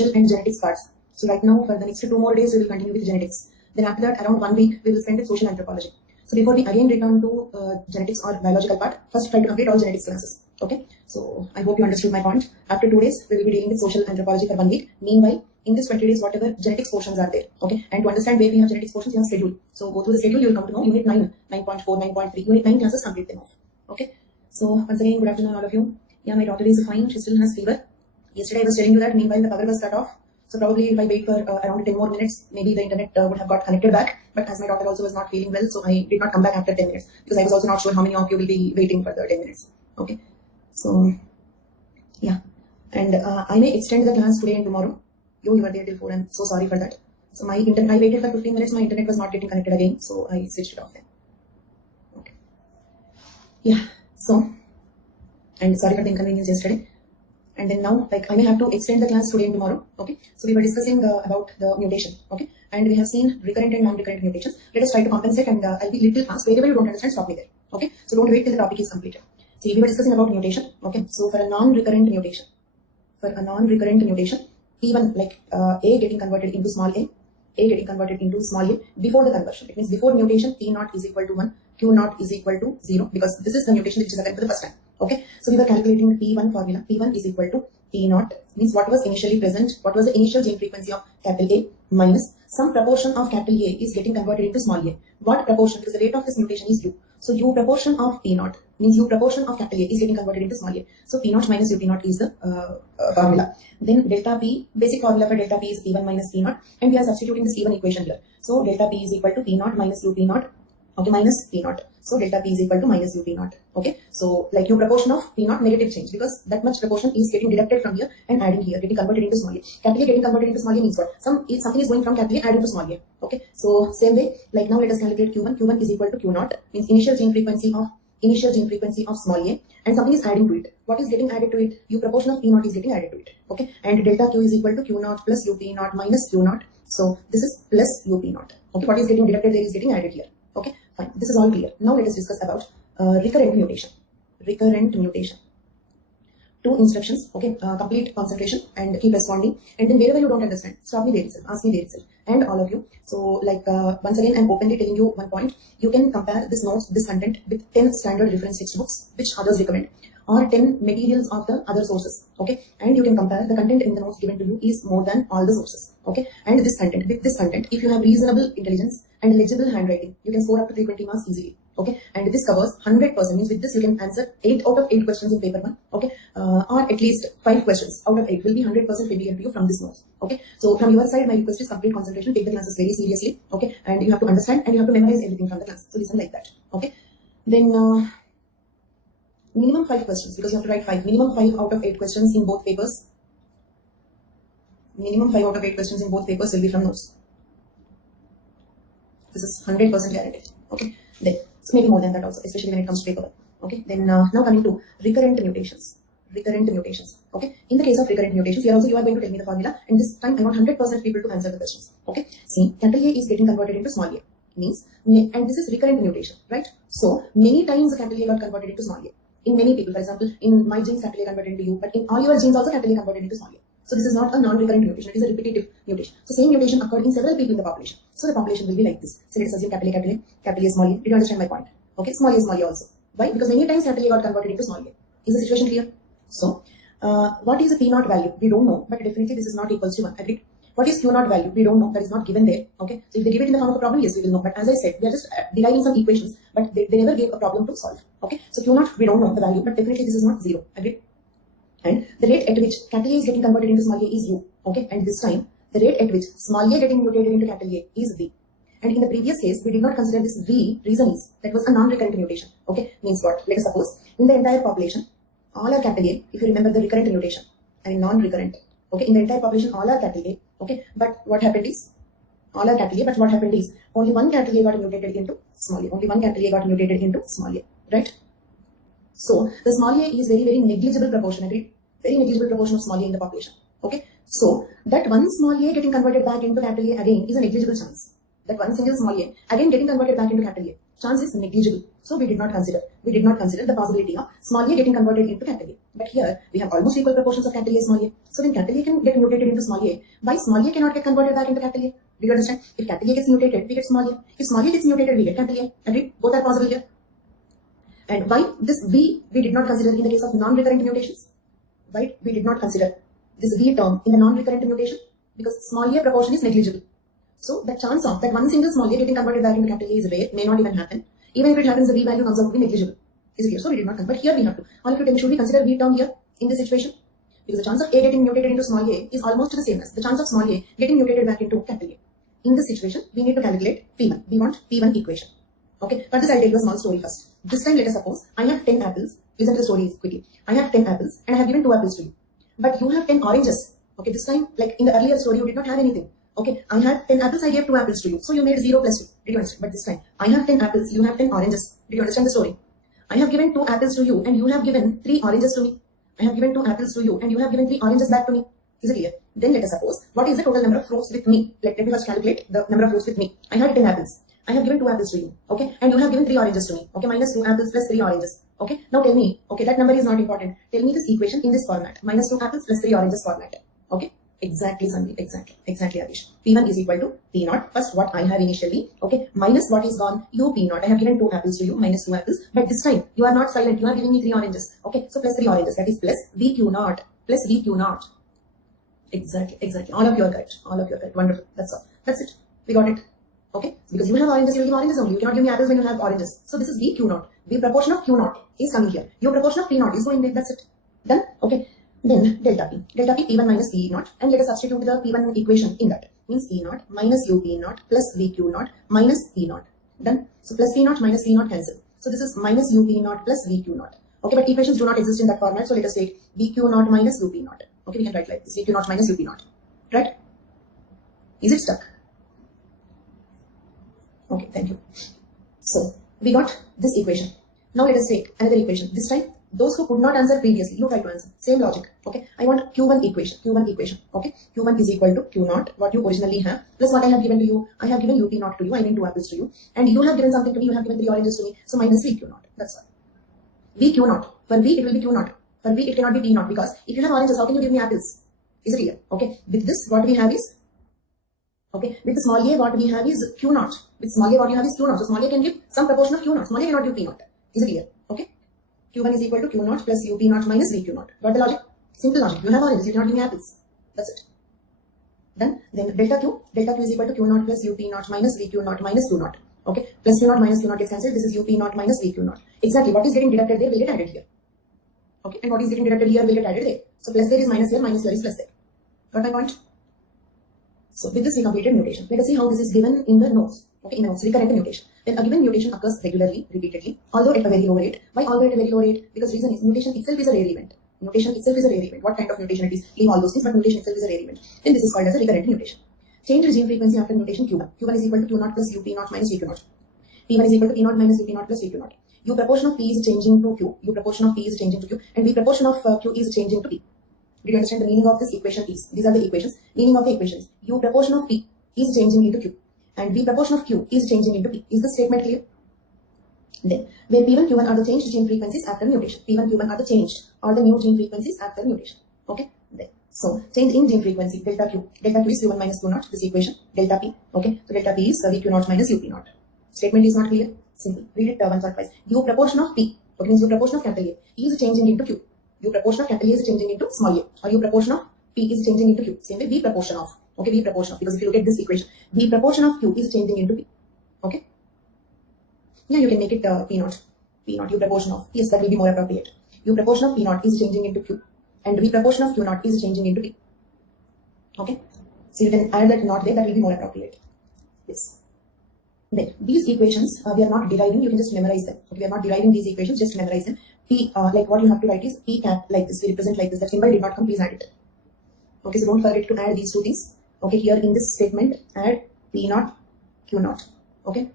and genetics parts. So right now, for the next 2 more days, we will continue with genetics. Then after that, around 1 week, we will spend with social anthropology. So before we again return to genetics or biological part, first try to complete all genetics classes. Okay. So I hope you understood my point. After 2 days, we will be dealing with social anthropology for 1 week. Meanwhile, in this 20 days, whatever genetics portions are there. Okay. And to understand where we have genetics portions, we have schedule. So go through the schedule, you will come to know Unit 9, 9.4, 9.3, Unit 9 classes, complete them off. Okay. So once again, good afternoon all of you. Yeah, my daughter is fine. She still has fever. Yesterday I was telling you that meanwhile the power was cut off. So probably if I wait for around 10 more minutes, maybe the internet would have got connected back. But as my daughter also was not feeling well, so I did not come back after 10 minutes because I was also not sure how many of you will be waiting for the 10 minutes. Okay. So yeah, and I may extend the class today and tomorrow. You were there till 4. I'm so sorry for that. So my I waited for 15 minutes. My internet was not getting connected again, so I switched it off then. Okay. Yeah. So, and sorry for the inconvenience yesterday. And then now, like, I may have to extend the class today and tomorrow. Okay. So we were discussing about the mutation. Okay. And we have seen recurrent and non-recurrent mutations. Let us try to compensate, and I'll be little fast. Wherever you don't understand, stop me there. Okay. So don't wait till the topic is completed. So we were discussing about mutation. Okay. So for a non-recurrent mutation, P1, like A getting converted into small a getting converted into small a before the conversion. It means before mutation, P0 is equal to 1, Q0 is equal to 0, because this is the mutation which is occurring for the first time. Okay, so we were calculating P1 formula. P1 is equal to P0, means what was initially present, what was the initial gene frequency of capital A minus some proportion of capital A is getting converted into small a. What proportion? Because the rate of this mutation is U. So U proportion of P0 means U proportion of capital A is getting converted into small a. So P0 minus UP0 is the formula. Then delta P, basic formula for delta P is P1 minus P0, and we are substituting this P1 equation here. So delta P is equal to P0 minus UP0. Okay, minus P0. So delta P is equal to minus UP0. Okay, so like U proportion of P0 negative change, because that much proportion is getting deducted from here and adding here, getting converted into small a. Capital A getting converted into small a means what? Something is going from capital A adding to small a. Okay, so same way, like now let us calculate Q1. Q1 is equal to Q0, means initial gene frequency of small a, and something is adding to it. What is getting added to it? U proportion of P0 is getting added to it. Okay, and delta Q is equal to Q0 plus UP0 minus Q0. So this is plus UP0. Okay, what is getting deducted there is getting added here. Okay, fine. This is all clear. Now let us discuss about recurrent mutation. Recurrent mutation. 2 instructions. Okay, complete concentration and keep responding. And then wherever you don't understand, stop me there itself, ask me there itself, and all of you. So like once again, I'm openly telling you one point. You can compare this notes, this content with 10 standard reference textbooks which others recommend, or 10 materials of the other sources. Okay, and you can compare the content in the notes given to you is more than all the sources. Okay, and this content, with this content, if you have reasonable intelligence and legible handwriting, you can score up to 320 marks easily. Okay, and this covers 100%, means with this you can answer 8 out of 8 questions in paper 1. Okay, or at least 5 questions out of 8 will be 100% familiar to you from this notes. Okay, so from your side, my request is complete concentration, take the classes very seriously. Okay, and you have to understand and you have to memorize everything from the class. So listen like that. Okay, then minimum 5 questions, because you have to write 5. Minimum 5 out of 8 questions in both papers. Minimum 5 out of 8 questions in both papers will be from notes. This is 100% guaranteed. Okay, then so maybe more than that also, especially when it comes to paper 1. Okay, then now coming to recurrent mutations. Recurrent mutations. Okay, in the case of recurrent mutations, here also you are going to tell me the formula, and this time I want 100% people to answer the questions. Okay, see, capital A is getting converted into small a, means, and this is recurrent mutation, right? So many times capital A got converted into small a. In many people, for example, in my genes capital A converted into U, but in all your genes also capital A converted into small a. So this is not a non-recurrent mutation, it is a repetitive mutation. So same mutation occurred in several people in the population. So the population will be like this. So let's assume capital A, small a. Did you understand my point? Okay, small a also. Why? Because many times capital A got converted into small a. Is the situation clear? So what is the P0 value? We don't know, but definitely this is not equals to 1. Agreed? What is Q0 value? We don't know. That is not given there. Okay, so if they give it in the form of a problem, yes, we will know. But as I said, we are just deriving some equations, but they never gave a problem to solve. Okay, so Q0 we don't know the value, but definitely this is not 0. Agreed? And the rate at which capital A is getting converted into small a is U. Okay, and this time the rate at which small a getting mutated into capital A is V. And in the previous case, we did not consider this V. Reason is that was a non-recurrent mutation. Okay, means what? Let us suppose in the entire population, all are capital A. If you remember the recurrent mutation, I mean non-recurrent. Okay, in the entire population, all are capital A. Okay, but what happened is, all are capital A, but what happened is only one capital A got mutated into small a. Only one capital A got mutated into small a. Right? So the small a is very negligible proportion. Agreed? Very negligible proportion of small a in the population. Okay, so that one small a getting converted back into capital A again is a negligible chance. That one single small a again getting converted back into capital A, chance is negligible. So we did not consider the possibility of small a getting converted into capital A. But here we have almost equal proportions of capital A small a. So when capital A can get mutated into small a, why small a cannot get converted back into capital A? Do you understand? If capital A gets mutated, we get small a. If small a gets mutated, we get capital A. Agreed? Both are possible here. And why this V we did not consider in the case of non-recurrent mutations? Why we did not consider this V term in the non-recurrent mutation? Because small a proportion is negligible. So the chance of that one single small a getting converted back into capital A is rare, may not even happen. Even if it happens, the V value comes out to be negligible. Is it clear? So we did not consider. But here we have to. All of you tell me, should we consider V term here in this situation? Because the chance of A getting mutated into small a is almost the same as the chance of small a getting mutated back into capital A. In this situation, we need to calculate P1. We want P1 equation. Okay, for this I'll tell you a small story first. This time let us suppose I have 10 apples. Listen to the story quickly. I have 10 apples and I have given 2 apples to you. But you have 10 oranges. Okay, this time, like in the earlier story, you did not have anything. Okay, I had 10 apples, I gave 2 apples to you. So you made 0 plus 2. Did you understand? But this time, I have 10 apples, you have 10 oranges. Did you understand the story? I have given 2 apples to you and you have given 3 oranges to me. I have given 2 apples to you and you have given 3 oranges back to me. Is it clear? Then let us suppose, what is the total number of fruits with me? Let me first calculate the number of fruits with me. I had 10 apples. I have given 2 apples to you. Okay, and you have given 3 oranges to me. Okay, minus 2 apples plus 3 oranges. Okay, now tell me, okay, that number is not important. Tell me this equation in this format. Minus 2 apples plus 3 oranges format. Okay. Exactly, Sandeep. Exactly, Avish. P1 is equal to P0. First, what I have initially, okay, minus what is gone, P0. I have given 2 apples to you, minus 2 apples. But this time, you are not silent. You are giving me 3 oranges. Okay, so plus 3 oranges. That is plus VQ0. Plus VQ0. Exactly. All of you are correct. Wonderful. That's all. That's it. We got it. Okay, because you have oranges, you will give oranges only. You cannot give me apples when you have oranges. So this is VQ0. The proportion of Q0 is coming here. Your proportion of P0 is going there. That's it. Done. Okay. Then delta P P1 minus P0, and let us substitute the P1 equation in that. Means P0 minus UP0 plus VQ0 minus P0. Done. So plus P0 minus P0 cancel. So this is minus UP0 plus VQ0. Okay, but equations do not exist in that format. So let us take VQ0 minus UP0. Okay, we can write like this: VQ0 minus UP0. Right? Is it stuck? Okay, thank you. So we got this equation. Now let us take another equation. This time, those who could not answer previously, you try to answer. Same logic. Okay, I want Q1 equation. Okay, Q1 is equal to Q0, what you originally have, plus what I have given to you. I have given UP0 to you. I mean 2 apples to you, and you have given something to me. You have given 3 oranges to me. So minus VQ0. That's all. VQ0. For V, it will be Q0. For V, it cannot be P0 because if you have oranges, how can you give me apples? Is it clear? Okay. With this, what we have is, okay, with small a, what we have is Q0. With small a, what you have is Q0. So small a can give some proportion of Q0. Small a cannot give P0. Is it clear? Okay. Q1 is equal to Q0 plus UP0 minus VQ0. Got the logic? Simple logic. You have oranges, you cannot give me apples. That's it. Done. Then delta Q is equal to Q0 plus UP0 minus VQ0 minus Q0. Okay. Plus Q0 minus Q0 gets cancelled. This is UP0 minus VQ0. Exactly. What is getting deducted there will get added here. Okay. And what is getting deducted here will get added there. So plus there is minus here, minus here is plus there. Got my point? So with this we completed mutation. Let us see how this is given in the notes. Okay, in the notes, recurrent mutation. When a given mutation occurs regularly, repeatedly, although at a very low rate. Why although at a very low rate? Because reason is mutation itself is a rare event. What kind of mutation it is? Leave all those things, but mutation itself is a rare event. Then this is called as a recurrent mutation. Change the gene frequency after mutation Q1. Q1 is equal to Q0 plus UP0 minus VQ0. P1 is equal to P0 minus UP0 plus VQ0. U proportion of P is changing to Q. U proportion of P is changing to Q. And V proportion of Q is changing to P. Did you understand the meaning of this equation is? These are the equations. Meaning of the equations. U proportion of P is changing into Q. And V proportion of Q is changing into P. Is the statement clear? Then, where P1, Q1 are the changed gene frequencies after mutation. P1, Q1 are the changed or the new gene frequencies after mutation. Okay? Then, so, change in gene frequency, delta Q. Delta Q is Q1 minus Q0, this equation, delta P. Okay? So, delta P is VQ0 minus UP0. Statement is not clear? Simple. Read it once or twice. U proportion of P, okay, means U proportion of capital A, is changing into Q. U proportion of capital A is changing into small a. Or U proportion of P is changing into Q. Same way, V proportion of. Okay, V proportion of, because if you look at this equation, V proportion of Q is changing into P. Okay? Yeah, you can make it P0. P0, U proportion of. Yes, that will be more appropriate. U proportion of P0 is changing into Q. And V proportion of Q0 is changing into P. Okay? So you can add that not there, that will be more appropriate. Yes. Then, these equations, we are not deriving, you can just memorize them. Okay, we are not deriving these equations, just memorize them. P, like what you have to write is P cap like this, we represent like this. That symbol did not come, please add it. Okay, so don't forget to add these two things. Okay, here in this statement, add P0, Q0. Okay.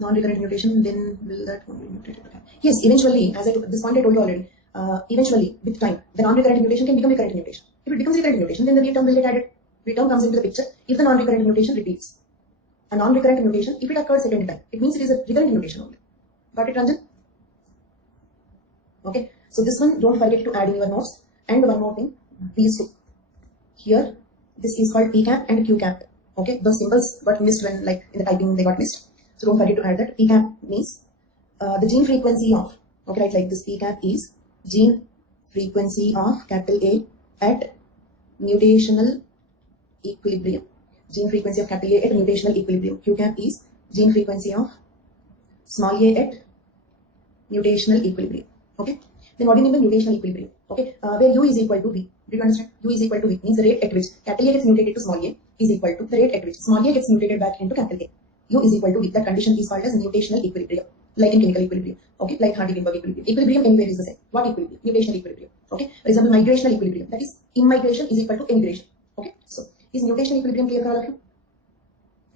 Non-recurrent mutation, then will that one be mutated? Okay. Yes, eventually, as this point I told you already, eventually, with time, the non-recurrent mutation can become recurrent mutation. If it becomes recurrent mutation, then the V term will get added. V term comes into the picture if the non-recurrent mutation repeats. A non-recurrent mutation, if it occurs second time, it means it is a recurrent mutation only. Got it, Ranjan? Okay, so this one don't forget to add in your notes. And one more thing, these two. Here, this is called PCAP and QCAP. Okay, those symbols got missed when, like, in the typing they got missed. So don't forget to add that. PCAP means the gene frequency of, okay, right, like this PCAP is gene frequency of capital A at mutational equilibrium. Gene frequency of capital A at mutational equilibrium. QCAP is gene frequency of small a at mutational equilibrium. Okay, then what do you mean by mutational equilibrium? Okay, where u is equal to v. Do you understand? U is equal to v means the rate at which capital A gets mutated to small a is equal to the rate at which small a gets mutated back into capital A. U is equal to v. That condition is called as mutational equilibrium, like in chemical equilibrium. Okay, like Hardy-Weinberg equilibrium. Equilibrium anywhere is the same. What equilibrium? Mutational equilibrium. Okay, for example, migrational equilibrium. That is, immigration is equal to emigration. Okay, so is mutational equilibrium clear for all of you?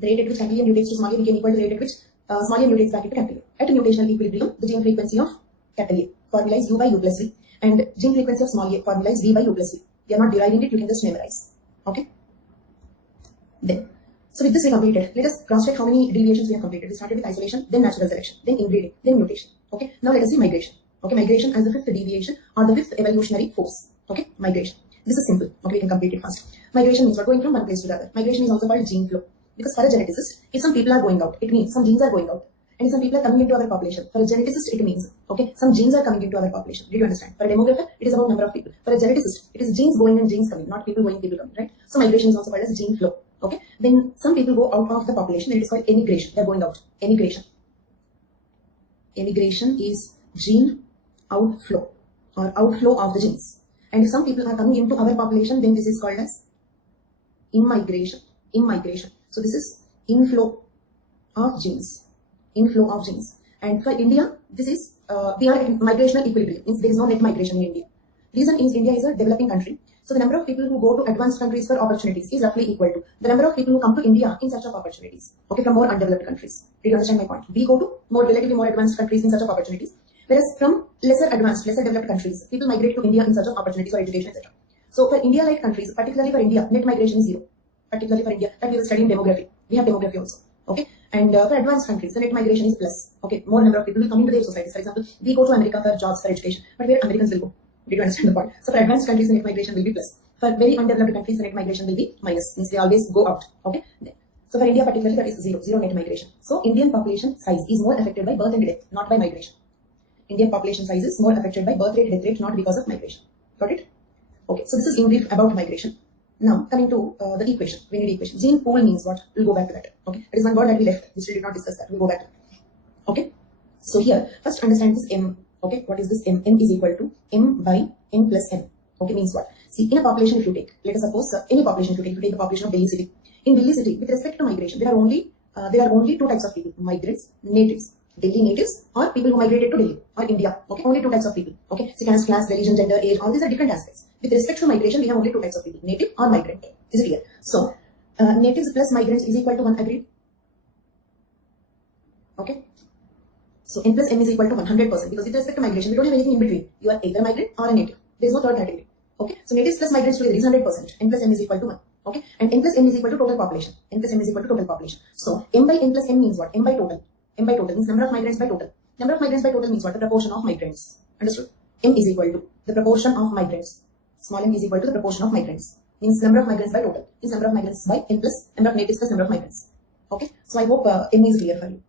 The rate at which capital A mutates to small a became equal to the rate at which small a mutates back into capital A. At mutational equilibrium, the gene frequency of capital A formula is u by u plus v, and gene frequency of small a formula is v by u plus v. We are not deriving it, you can just memorize. Okay. Then, so with this we completed. Let us cross check how many deviations we have completed. We started with isolation, then natural selection, then inbreeding, then mutation. Okay. Now let us see migration. Okay, migration as the fifth deviation or the fifth evolutionary force. Okay, migration. This is simple. Okay, we can complete it fast. Migration means we're going from one place to the other. Migration is also called gene flow. Because for a geneticist, if some people are going out, it means some genes are going out. And some people are coming into our population. For a geneticist, it means, okay, some genes are coming into our population. Did you understand? For a demographer, it is about number of people. For a geneticist, it is genes going and genes coming, not people going, people coming, right? So migration is also called as gene flow. Okay. Then some people go out of the population, and it is called emigration. They are going out. Emigration. Emigration is gene outflow or outflow of the genes. And if some people are coming into our population, then this is called as immigration. Immigration. So this is inflow of genes. Inflow of genes. And for India, this is we are in migrational equilibrium. Means there is no net migration in India. Reason is India is a developing country. So the number of people who go to advanced countries for opportunities is roughly equal to the number of people who come to India in search of opportunities. Okay, from more undeveloped countries. Did you understand my point? We go to relatively more advanced countries in search of opportunities. Whereas from lesser advanced, lesser developed countries, people migrate to India in search of opportunities for education, etc. So for India-like countries, particularly for India, net migration is zero. Particularly for India, that we will study in demography. We have demography also. Okay, and for advanced countries, the net migration is plus. Okay, more number of people will come into their societies. For example, we go to America for jobs, for education, but where Americans will go? Did you understand the point? So for advanced countries, the net migration will be plus. For very undeveloped countries, the net migration will be minus. Means they always go out. Okay. So for India particularly, that is zero net migration. So Indian population size is more affected by birth and death, not by migration. Indian population size is more affected by birth rate, death rate, not because of migration. Got it? Okay. So this is in brief about migration. Now coming to the equation, we need equation. Gene pool means what? We'll go back to that. Okay, that is one word that we left. We still did not discuss that. We'll go back to that. Okay, so here first understand this M. Okay, what is this M? M is equal to M by N plus M. Okay, means what? See, in a population, if you take, let us suppose any population, if you take the population of Delhi city. In Delhi city, with respect to migration, there are only two types of people: migrants, natives. Delhi natives or people who migrated to Delhi or India. Okay, only two types of people. Okay, so caste, class, religion, gender, age, all these are different aspects. With respect to migration, we have only two types of people: native or migrant. Is it clear? So, natives plus migrants is equal to 1. Agreed? Okay. So n plus m is equal to 100% because with respect to migration, we don't have anything in between. You are either migrant or a native. There is no third category. Okay. So natives plus migrants together is 100%. N plus m is equal to 1. Okay. And n plus m is equal to total population. N plus m is equal to total population. So m by n plus m means what? M by total. M by total means number of migrants by total. Number of migrants by total means what? The proportion of migrants. Understood? M is equal to the proportion of migrants. Small m is equal to the proportion of migrants. Means number of migrants by total. Means number of migrants by n plus number of natives plus number of migrants. Okay. So I hope m is clear for you.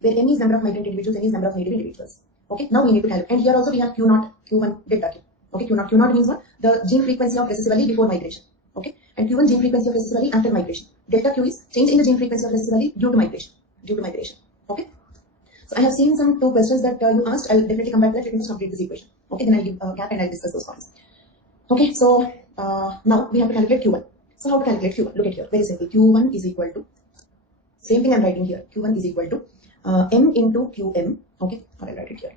Where m is number of migrant individuals, n is number of native individuals. Okay. Now we need to calculate. And here also we have Q0, Q1, delta Q. Okay. Q0. Q0 means what? The gene frequency of recessive allele before migration. Okay. And Q1 gene frequency of recessive allele after migration. Delta Q is change in the gene frequency of recessive allele due to migration. Due to migration. Okay. So I have seen some two questions that you asked. I'll definitely come back to that. Let me just complete this equation. Okay, then I'll give a gap and I'll discuss those points. Okay, so now we have to calculate Q1. So how to calculate Q1? Look at here. Very simple. Q1 is equal to, same thing I'm writing here. Q1 is equal to M into Qm. Okay, or I'll write it here.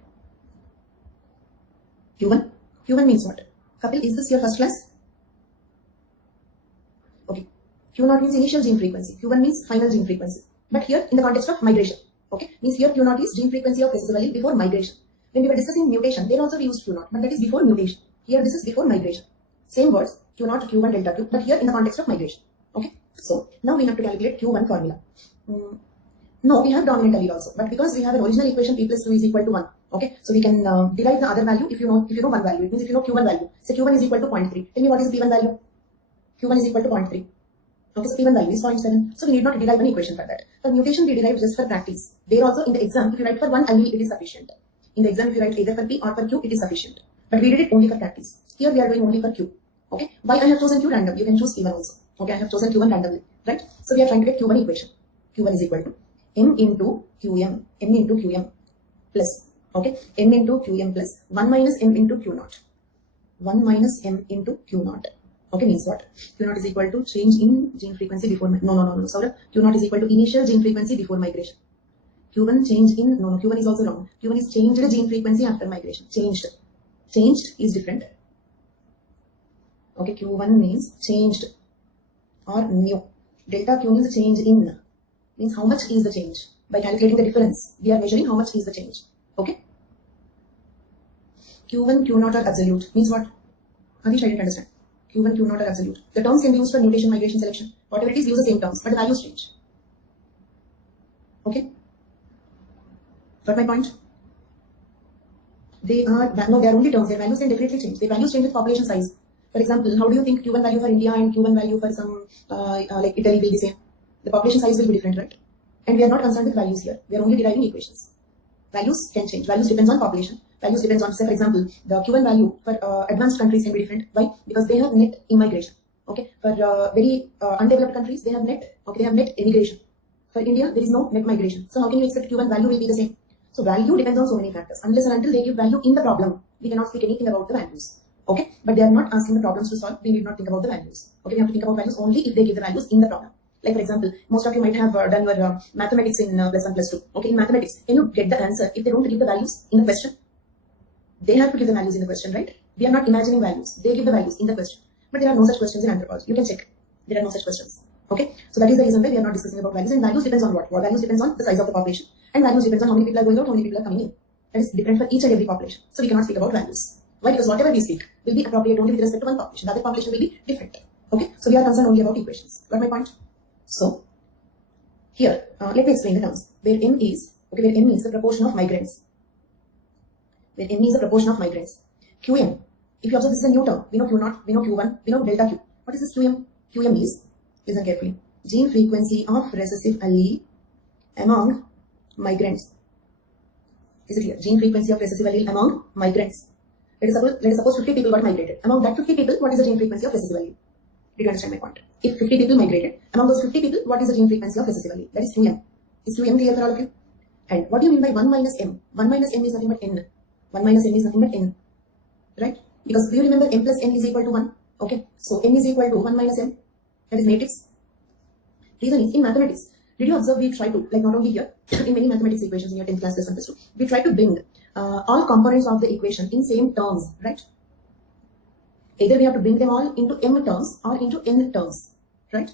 Q1. Q1 means what? Kapil, is this your first class? Okay. Q0 means initial gene frequency. Q1 means final gene frequency. But here in the context of migration. Okay, means here Q0 is gene frequency of recessive allele before migration. When we were discussing mutation, there also we used Q0, but that is before mutation. Here this is before migration. Same words, Q0, Q1, delta Q, but here in the context of migration. Okay, so now we have to calculate Q1 formula. No, we have dominant allele also, but because we have an original equation p plus 2 is equal to 1, okay, so we can derive the other value if you know one value. It means if you know q1 value, say q1 is equal to 0.3. Tell me what is the p1 value? q1 is equal to 0.3. Okay, so p1 value is 0.7. So we need not derive an equation for that. For mutation, we derive just for practice. There also in the exam, if you write for one allele, it is sufficient. In the exam, if you write either for p or for q, it is sufficient. But we did it only for practice. Here we are doing only for q. Okay, why I have chosen q random? You can choose p1 also. Okay, I have chosen q1 randomly, right? So we are trying to get q1 equation. q1 is equal to m into qm plus, okay, m into qm plus 1 minus m into q naught. 1 minus m into q naught. Okay, means what? Q naught is equal to change in gene frequency before, no, sorry. Q naught is equal to initial gene frequency before migration. Q1 change in, no, Q1 is also wrong. Q1 is changed gene frequency after migration. Changed is different. Okay, Q1 means changed or new. Delta Q means change in. Means how much is the change? By calculating the difference, we are measuring how much is the change. Okay. Q1, Q naught are absolute. Means what? Adish, I didn't understand. Q1, Q naught are absolute. The terms can be used for mutation, migration, selection. Whatever it is, use the same terms, but the values change. Okay. Got my point? They are only terms. Their values can definitely change. Their values change with population size. For example, how do you think Q1 value for India and Q1 value for some like Italy will be the same? The population size will be different, right? And we are not concerned with values here. We are only deriving equations. Values can change. Values depends on population. Values depends on, say, for example, the Q1 value for advanced countries can be different. Why? Because they have net immigration. Okay. For very undeveloped countries, they have net. Okay, they have net immigration. For India, there is no net migration. So how can you expect Q1 value will be the same? So value depends on so many factors. Unless and until they give value in the problem, we cannot speak anything about the values. Okay. But they are not asking the problems to solve. We need not think about the values. Okay. We have to think about values only if they give the values in the problem. Like for example, most of you might have done your mathematics in plus 1, plus 2. Okay, in mathematics, can you get the answer if they don't give the values in the question? They have to give the values in the question, right? We are not imagining values. They give the values in the question. But there are no such questions in anthropology. You can check. There are no such questions. Okay, so that is the reason why we are not discussing about values. And values depends on what? Values depends on the size of the population. And values depends on how many people are going out, how many people are coming in. That is different for each and every population. So we cannot speak about values. Why? Because whatever we speak will be appropriate only with respect to one population. The other population will be different. Okay, so we are concerned only about equations. Got my point? So here, let me explain the terms. Where m is, okay, where m is the proportion of migrants. Where m is the proportion of migrants. Qm, if you observe, this is a new term. We know Q naught, we know Q1, we know delta Q. What is this Qm? Qm is, listen carefully, gene frequency of recessive allele among migrants. Is it here? Gene frequency of recessive allele among migrants. Let us suppose 50 people got migrated. Among that 50 people, what is the gene frequency of recessive allele? Did you understand my point? If 50 people migrated, among those 50 people, what is the gene frequency of recessive allele? That is Qm. Is Qm clear for all of you? And what do you mean by 1 minus m? 1 minus m is nothing but n. 1 minus m is nothing but n. Right? Because do you remember m plus n is equal to 1? Okay. So n is equal to 1 minus m. That is natives. Reason is, in mathematics, did you observe we try to, like not only here, in many mathematics equations in your 10th class plus 1 plus 2, we try to bring all components of the equation in same terms, right? Either we have to bring them all into m terms or into n terms, right?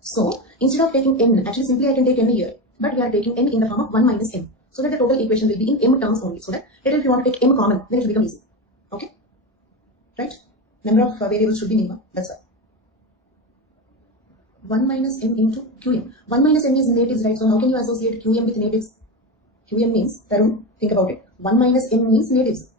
So instead of taking n, actually simply I can take n here, but we are taking n in the form of 1 minus m, so that the total equation will be in m terms only. So that later if you want to take m common, then it will become easy. Okay, right? Number of variables should be minimum. That's why 1 minus m into qm. 1 minus m is natives, right? So how can you associate qm with natives? Qm means, Tarun, think about it. 1 minus m means natives.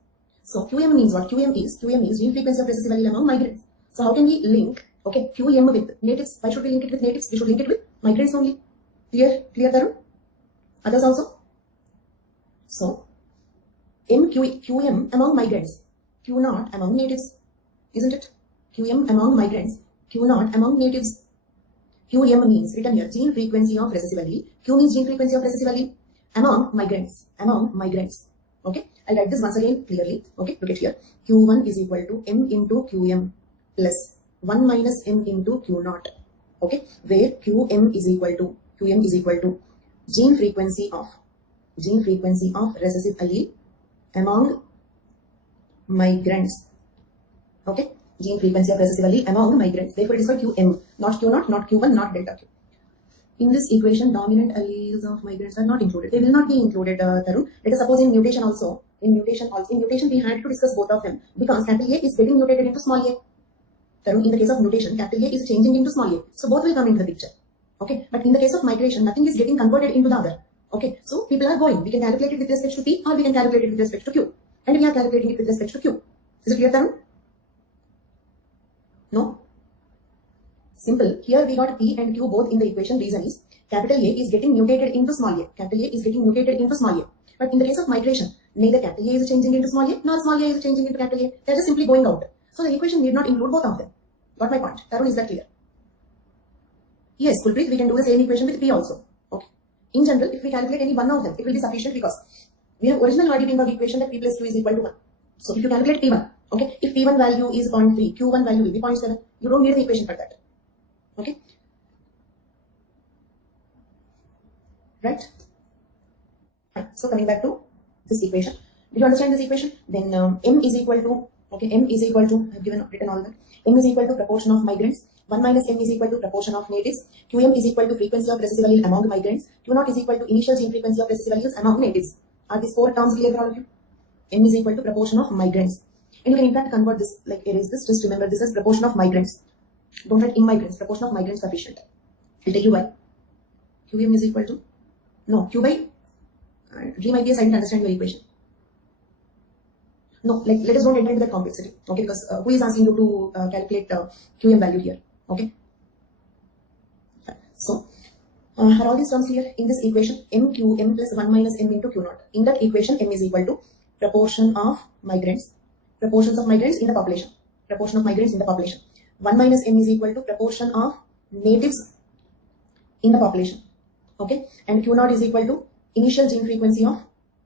So QM means what? QM is gene frequency of recessive allele among migrants. So how can we link, okay, QM with natives? Why should we link it with natives? We should link it with migrants only. Clear, Tarun? Others also? So QM among migrants, Q naught among natives, isn't it? QM among migrants, Q naught among natives. QM means, written here, gene frequency of recessive allele. Q means gene frequency of recessive allele among migrants. Okay, I'll write this once again clearly. Okay, look at here. Q1 is equal to m into Qm plus 1 minus m into Q naught. Okay, where Qm is equal to gene frequency of recessive allele among migrants. Okay, gene frequency of recessive allele among migrants. Therefore, it is called Qm, not Q naught, not Q1, not delta Q. In this equation, dominant alleles of migrants are not included. They will not be included, Tarun. Let us suppose in mutation also. In mutation, we had to discuss both of them because capital A is getting mutated into small a. Tarun, in the case of mutation, capital A is changing into small a. So both will come into the picture. Okay, but in the case of migration, nothing is getting converted into the other. Okay, so people are going. We can calculate it with respect to P or we can calculate it with respect to Q. And we are calculating it with respect to Q. Is it clear, Tarun? No? Simple. Here we got P and Q both in the equation. Reason is capital A is getting mutated into small a. Capital A is getting mutated into small a. But in the case of migration, neither capital A is changing into small a nor small a is changing into capital A. They are just simply going out. So the equation need not include both of them. Got my point? Tarun, is that clear? Yes, Kulpreet, we can do the same equation with P also. Okay. In general, if we calculate any one of them, it will be sufficient because we have original Hardy-Weinberg equation that P plus Q is equal to 1. So if you calculate P1, okay, if P1 value is 0.3, Q1 value will be 0.7. You don't need the equation for that. Okay. Right? Fine. So coming back to this equation. Did you understand this equation? Then M is equal to, okay, M is equal to, I have written all that. M is equal to proportion of migrants. 1 minus M is equal to proportion of natives. QM is equal to frequency of recessive allele among migrants. Q0 is equal to initial gene frequency of recessive alleles among natives. Are these 4 terms clear for all of you? M is equal to proportion of migrants. And you can in fact convert this, like erase this, just remember this as proportion of migrants. Don't write immigrants, proportion of migrants sufficient. I'll tell you why. QM is equal to, no, Q by, G might be a I didn't understand your equation. No, like let us don't enter into that complexity, okay, because who is asking you to calculate QM value here, okay. Fine. So, are all these terms clear? In this equation, MQ, M plus 1 minus M into Q0. In that equation, M is equal to proportion of migrants, proportions of migrants in the population, proportion of migrants in the population. 1 minus M is equal to proportion of natives in the population, okay, and Q0 is equal to initial gene frequency of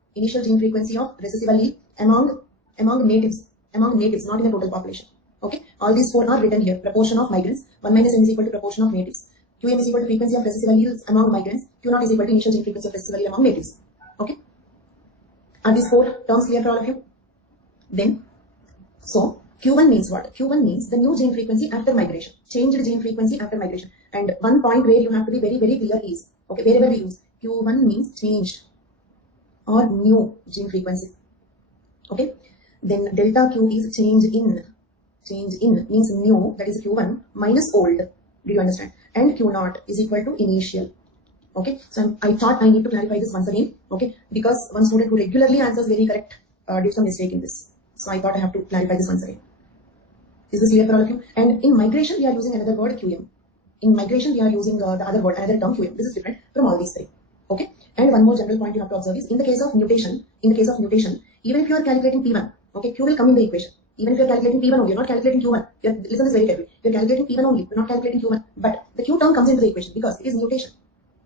recessive allele among natives, not in the total population. Okay, all these 4 are written here. Proportion of migrants, 1 minus M is equal to proportion of natives. QM is equal to frequency of recessive alleles among migrants. Q0 is equal to initial gene frequency of recessive allele among natives. Okay, are these 4 terms clear for all of you? Then, so Q1 means what? Q1 means the new gene frequency after migration, changed gene frequency after migration. And one point where you have to be very, very clear is, okay, wherever we use Q1 means changed or new gene frequency. Okay, then delta Q is change in means new, that is Q1 minus old. Do you understand? And Q0 is equal to initial. Okay, so I thought I need to clarify this once again. Okay, because one student who regularly answers very correct did some mistake in this. So I thought I have to clarify this once again. Is this clear for all of you? And in migration, we are using another word QM. In migration, we are using the other word, another term QM. This is different from all these 3. Okay. And one more general point you have to observe is in the case of mutation, even if you are calculating P1, okay, Q will come in the equation. Even if you are calculating P1 only, you're not calculating Q1. Listen to this very carefully. You're calculating P1 only, you're not calculating Q1. But the Q term comes into the equation because it is mutation.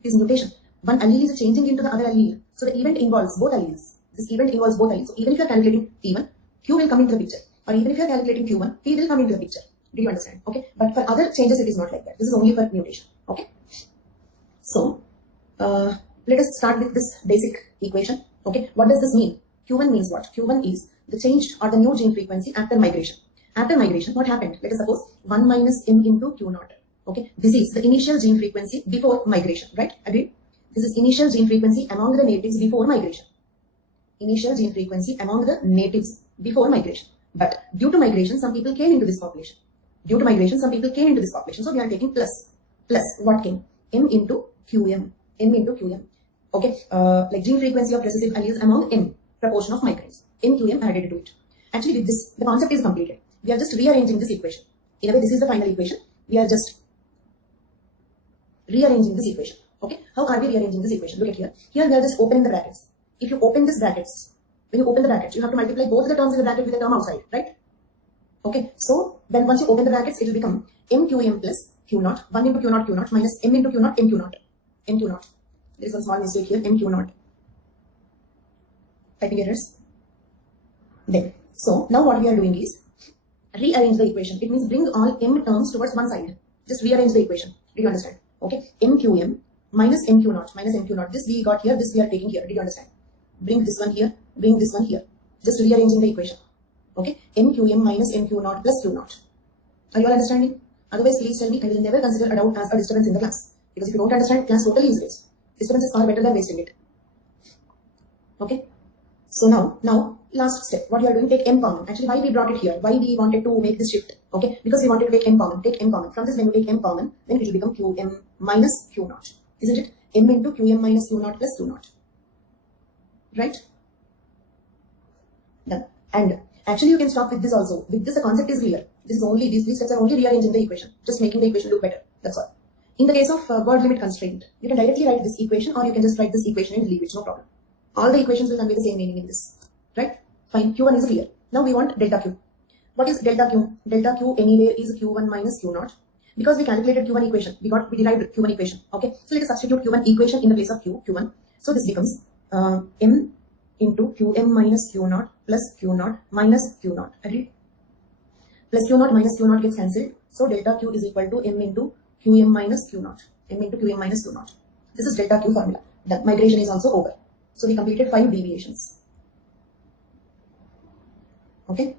It is mutation. One allele is changing into the other allele. So the event involves both alleles. This event involves both alleles. So even if you are calculating P1, Q will come into the picture. Or even if you are calculating Q1, P will come into the picture. Do you understand? Okay. But for other changes, it is not like that. This is only for mutation. Okay. So, let us start with this basic equation. Okay. What does this mean? Q1 means what? Q1 is the changed or the new gene frequency after migration. After migration, what happened? Let us suppose 1 minus M into Q0. Okay. This is the initial gene frequency before migration, right? Agreed? This is initial gene frequency among the natives before migration. Initial gene frequency among the natives before migration. But due to migration, some people came into this population. So we are taking plus. Plus what came? M into QM. Okay. Like gene frequency of recessive alleles among M, proportion of migrants. MQM added to it. Actually, with this, the concept is completed. We are just rearranging this equation. In a way, this is the final equation. We are just rearranging this equation. Okay. How are we rearranging this equation? Look at here. Here we are just opening the brackets. If you open this brackets, when you open the brackets, you have to multiply both the terms in the bracket with the term outside, right? Okay. So then once you open the brackets, it will become MQM plus Q0, 1 into Q0 minus M into Q0 MQ0. There is one small mistake here, MQ0. Typing errors. Then, so now what we are doing is rearrange the equation. It means bring all M terms towards one side. Just rearrange the equation. Do you understand? Okay. MQM minus MQ0. This we got here, this we are taking here. Do you understand? Bring this one here, bring this one here. Just rearranging the equation. Okay. MQM minus MQ0 plus Q0. Are you all understanding? Otherwise, please tell me. I will never consider a doubt as a disturbance in the class. Because if you don't understand, class totally is waste. Disturbance is far better than wasting it. Okay. So now last step, what you are doing, take m common. Actually, why we brought it here, why we wanted to make this shift, okay, because we wanted to take m common. Take m common. From this, when you take m common, then it will become qm minus q naught, isn't it? M into qm minus q naught plus q naught, right? Done. And actually, you can stop with this also. With this, the concept is clear. This is only, these steps are only rearranging the equation, just making the equation look better. That's all. In the case of word limit constraint, you can directly write this equation, or you can just write this equation and leave it, no problem. All the equations will convey the same meaning in this, right? Fine. Q1 is clear. Now we want delta Q. What is delta Q? Delta Q anywhere is Q1 minus Q naught. Because we calculated Q1 equation, we derived Q1 equation. Okay. So let us substitute Q1 equation in the place of Q1. So this becomes M into Qm minus Q naught plus Q naught minus Q naught. Agreed? Plus Q naught minus Q naught gets cancelled. So delta Q is equal to M into Qm minus Q naught. M into Qm minus Q naught. This is delta Q formula. The migration is also over. So we completed 5 deviations. Okay.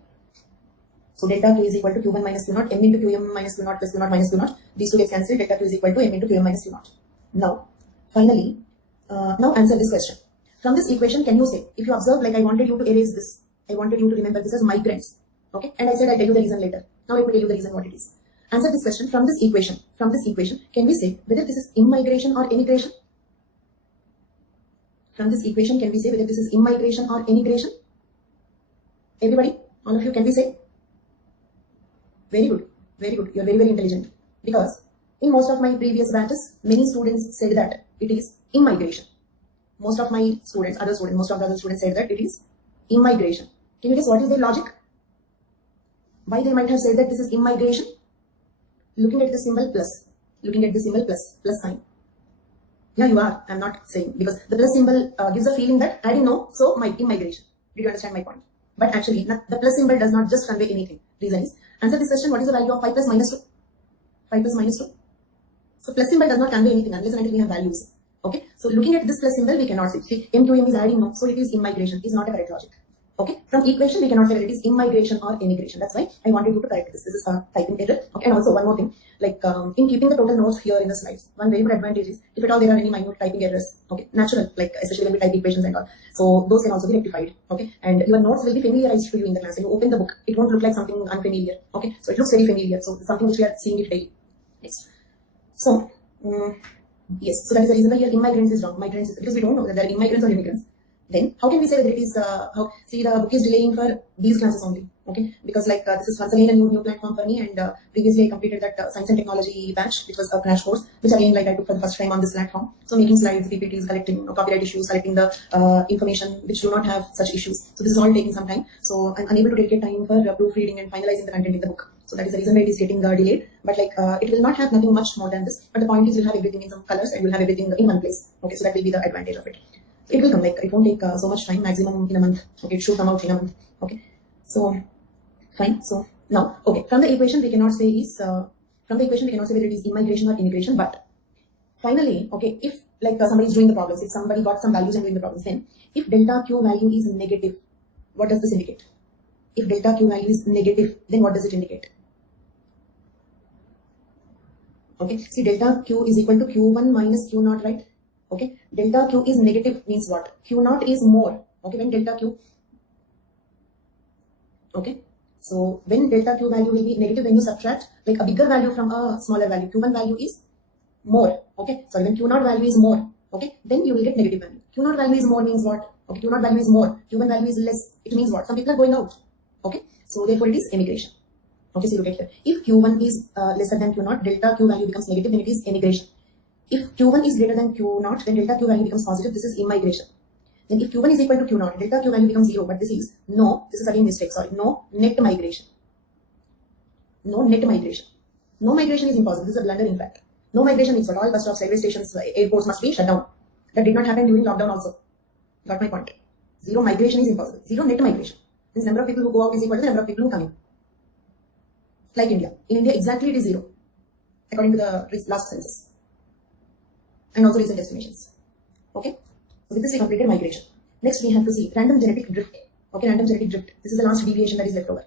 So delta Q is equal to Q1 minus Q naught, M into Qm minus Q naught plus Q naught minus Q naught. These two gets cancelled. Delta Q is equal to M into Qm minus Q naught. Now, finally, now answer this question. From this equation, can you say, if you observe, like I wanted you to erase this, I wanted you to remember this as migrants. Okay. And I said I'll tell you the reason later. Now let me tell you the reason what it is. Answer this question. From this equation, can we say whether this is immigration or emigration? From this equation, can we say whether this is immigration or emigration? Everybody, all of you, can we say? Very good, very good. You are very, very intelligent. Because in most of my previous batches, many students said that it is immigration. Most of my students, most of the other students said that it is immigration. Can you guess what is their logic? Why they might have said that this is immigration? Looking at the symbol plus, plus sign. Yeah, you are. I'm not saying, because the plus symbol gives a feeling that I didn't know, so immigration. Did you understand my point? But actually, the plus symbol does not just convey anything. Reason is, answer this question, what is the value of 5 plus minus 2? 5 plus minus 2. So plus symbol does not convey anything unless and until we have values. Okay. So looking at this plus symbol, we cannot say. See, M2M is adding no, so it is immigration. Is not a correct logic. Okay. From equation, we cannot say that it is immigration or immigration. That's why I wanted you to correct this. This is a typing error. Okay. And also one more thing, like in keeping the total notes here in the slides, one very good advantage is if at all there are any minute typing errors, okay, natural, like especially when we type equations and all, so those can also be rectified. Okay. And your notes will be familiarized to you in the class. When you open the book, it won't look like something unfamiliar. Okay. So it looks very familiar. So something which we are seeing it daily. Next. So yes, so that is the reason why here immigrants is wrong. Migrants is, because we don't know that they are immigrants or immigrants. Then how can we say whether it is see, the book is delaying for these classes only, okay, because like this is once again a new platform for me, and previously I completed that science and technology batch, which was a crash course, which again like I took for the first time on this platform. So making slides, PPTs, collecting copyright issues, collecting the information which do not have such issues. So this is all taking some time, so I'm unable to dedicate time for proofreading and finalizing the content in the book. So that is the reason why it is getting delayed. But like it will not have nothing much more than this, but the point is you'll have everything in some colors and you'll have everything in one place. Okay, so that will be the advantage of it. It will come, like it won't take so much time, maximum in a month. Okay, it should come out in a month. Okay, so fine. So now, okay, from the equation we cannot say whether it is immigration or immigration. But finally, okay, if like somebody is doing the problems, if somebody got some values and doing the problems, then if delta Q value is negative, what does this indicate? If delta Q value is negative, then what does it indicate? Okay, see, delta Q is equal to Q1 minus Q naught, right? Okay, delta Q is negative means what? Q naught is more. Okay, when delta Q. Okay, so when delta Q value will be negative, when you subtract like a bigger value from a smaller value, Q1 value is more. Okay, so when Q naught value is more, okay, then you will get negative value. Q naught value is more means what? Okay, Q naught value is more, Q1 value is less. It means what? Some people are going out. Okay, so therefore it is emigration. Okay, so look at here. If Q1 is lesser than Q naught, delta Q value becomes negative, then it is emigration. If Q1 is greater than Q naught, then delta Q value becomes positive. This is immigration. Then if Q1 is equal to Q naught, delta Q value becomes 0. But this is again mistake. Sorry, no net migration. No net migration. No migration is impossible. This is a blunder in fact. No migration means what? All bus stops, railway stations, airports must be shut down. That did not happen during lockdown also. Got my point. Zero migration is impossible. Zero net migration. Means number of people who go out is equal to the number of people who come in. Like India. In India, exactly it is 0. According to the last census. And also recent estimations. Okay, so with this we completed migration. Next we have to see random genetic drift. Okay, random genetic drift. This is the last deviation that is left over.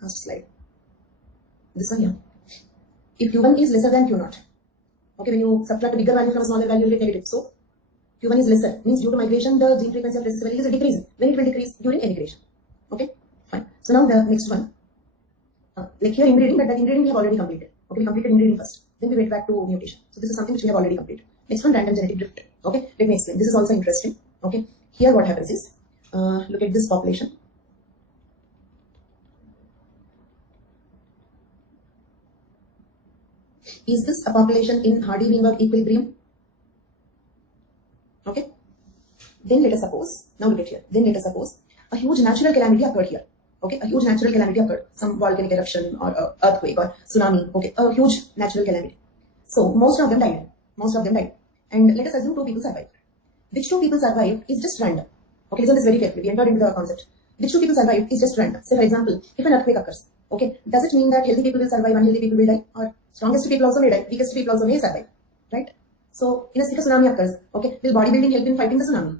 Last slide. This one here. If Q1 is lesser than Q naught, okay, when you subtract a bigger value from a smaller value, you will get negative. So Q1 is lesser, means due to migration, the gene frequency of recessive allele is decreasing. When it will decrease? During emigration. Okay, fine. So now the next one, like here inbreeding, but that inbreeding we have already completed. Okay, we completed inbreeding first. Then we went back to mutation. So this is something which we have already completed. Next one, random genetic drift. Okay, let me explain. This is also interesting. Okay, here what happens is, look at this population. Is this a population in Hardy-Weinberg equilibrium? Okay. Then let us suppose, now look at here. Then let us suppose a huge natural calamity occurred here. Okay, a huge natural calamity occurred, some volcanic eruption or earthquake or tsunami. Okay, a huge natural calamity. So most of them died. Most of them died. And let us assume 2 people survived. Which 2 people survived is just random. Okay, listen this very carefully. We enter into the concept. Which 2 people survived is just random. Say for example, if an earthquake occurs, okay, does it mean that healthy people will survive, unhealthy people will die, or strongest people also may die, weakest people also may survive, right? So if a tsunami occurs, okay, will bodybuilding help in fighting the tsunami?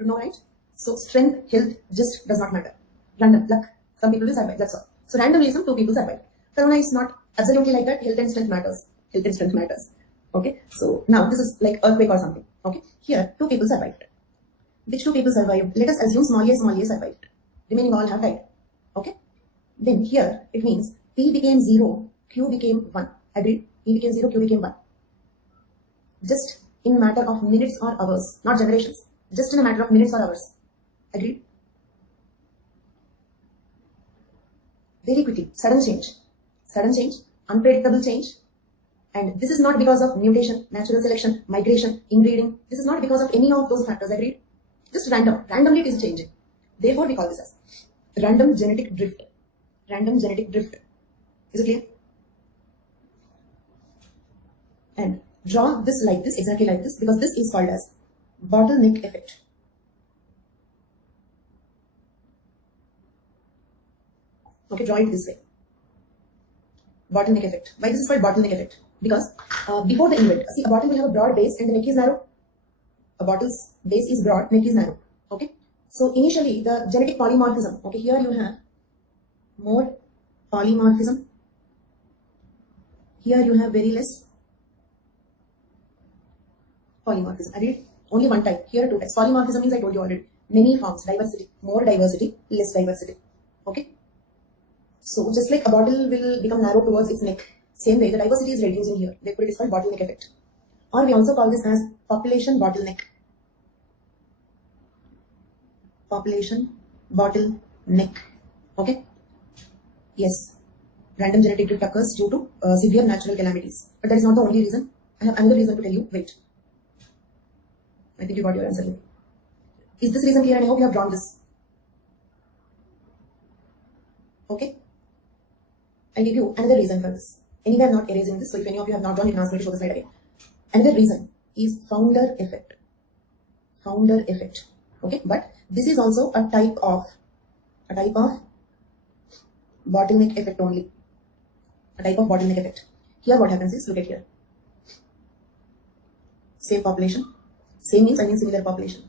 No, right? So strength, health just does not matter. Random luck. Some people will survive. That's all. So randomly, some 2 people survive. Corona is not absolutely like that. Health and strength matters. Health and strength matters. Okay. So now this is like earthquake or something. Okay. Here 2 people survived. Which 2 people survived? Let us assume small a survived. Remaining all have died. Okay. Then here it means P became 0, Q became 1. Agreed? P became 0, Q became 1. Just in matter of minutes or hours, not generations. Just in a matter of minutes or hours. Agreed? Very quickly, sudden change, unpredictable change. And this is not because of mutation, natural selection, migration, inbreeding. This is not because of any of those factors. Agreed? Just randomly it is changing. Therefore we call this as random genetic drift. Random genetic drift. Is it clear? And draw this like this, exactly like this, because this is called as bottleneck effect. Okay, draw it this way. Bottleneck effect. Why this is called bottleneck effect? Because before the event, see, a bottle will have a broad base and the neck is narrow. A bottle's base is broad, neck is narrow. Okay. So initially the genetic polymorphism. Okay, here you have more polymorphism. Here you have very less polymorphism. Agreed? Only one type. Here 2 types. Polymorphism means I told you already. Many forms, diversity, more diversity, less diversity. Okay. So just like a bottle will become narrow towards its neck, same way the diversity is reducing here. Therefore it is called bottleneck effect. Or we also call this as population bottleneck. Population bottleneck. Okay. Yes. Random genetic drift occurs due to severe natural calamities. But that is not the only reason. I have another reason to tell you. Wait. I think you got your answer here. Is this reason clear? And I hope you have drawn this. Okay. I'll give you another reason for this. Anyway, I'm not erasing this. So if any of you have not drawn, you can ask me to show the slide again. Another reason is founder effect. Founder effect. Okay. But this is also a type of bottleneck effect only. A type of bottleneck effect. Here what happens is, look at here. Same population. Same means I mean similar population.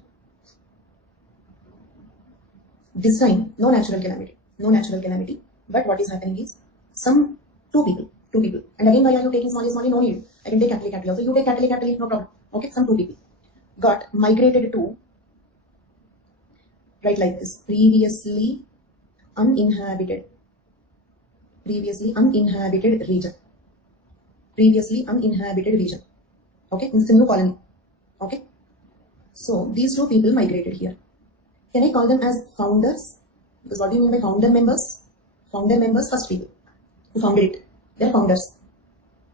This time, no natural calamity. No natural calamity. But what is happening is, some 2 people. And again, why are you taking small a? No need. I can take capital also. You take capital, no problem. Okay, some 2 people got migrated to, right like this, previously uninhabited region. Previously uninhabited region. Okay, it's a new colony. Okay, so these 2 people migrated here. Can I call them as founders? Because what do you mean by founder members? Founder members, first people who founded it. They are founders,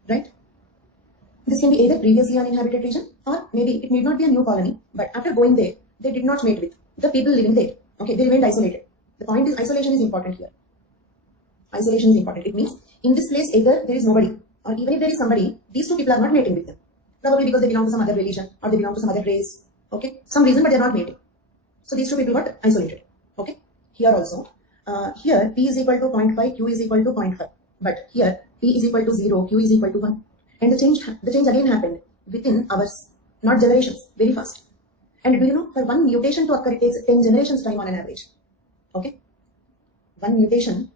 right? This can be either previously uninhabited region, or maybe it need not be a new colony, but after going there, they did not mate with the people living there. Okay, they remained isolated. The point is, isolation is important here. Isolation is important. It means in this place either there is nobody, or even if there is somebody, these 2 people are not mating with them. Probably because they belong to some other religion or they belong to some other race. Okay, some reason, but they are not mating. So these 2 people got isolated. Okay, here also. Here P is equal to 0.5, Q is equal to 0.5. But here P is equal to 0, Q is equal to 1. And the change again happened within hours, not generations, very fast. And do you know, for one mutation to occur, it takes 10 generations time on an average. Okay, one mutation,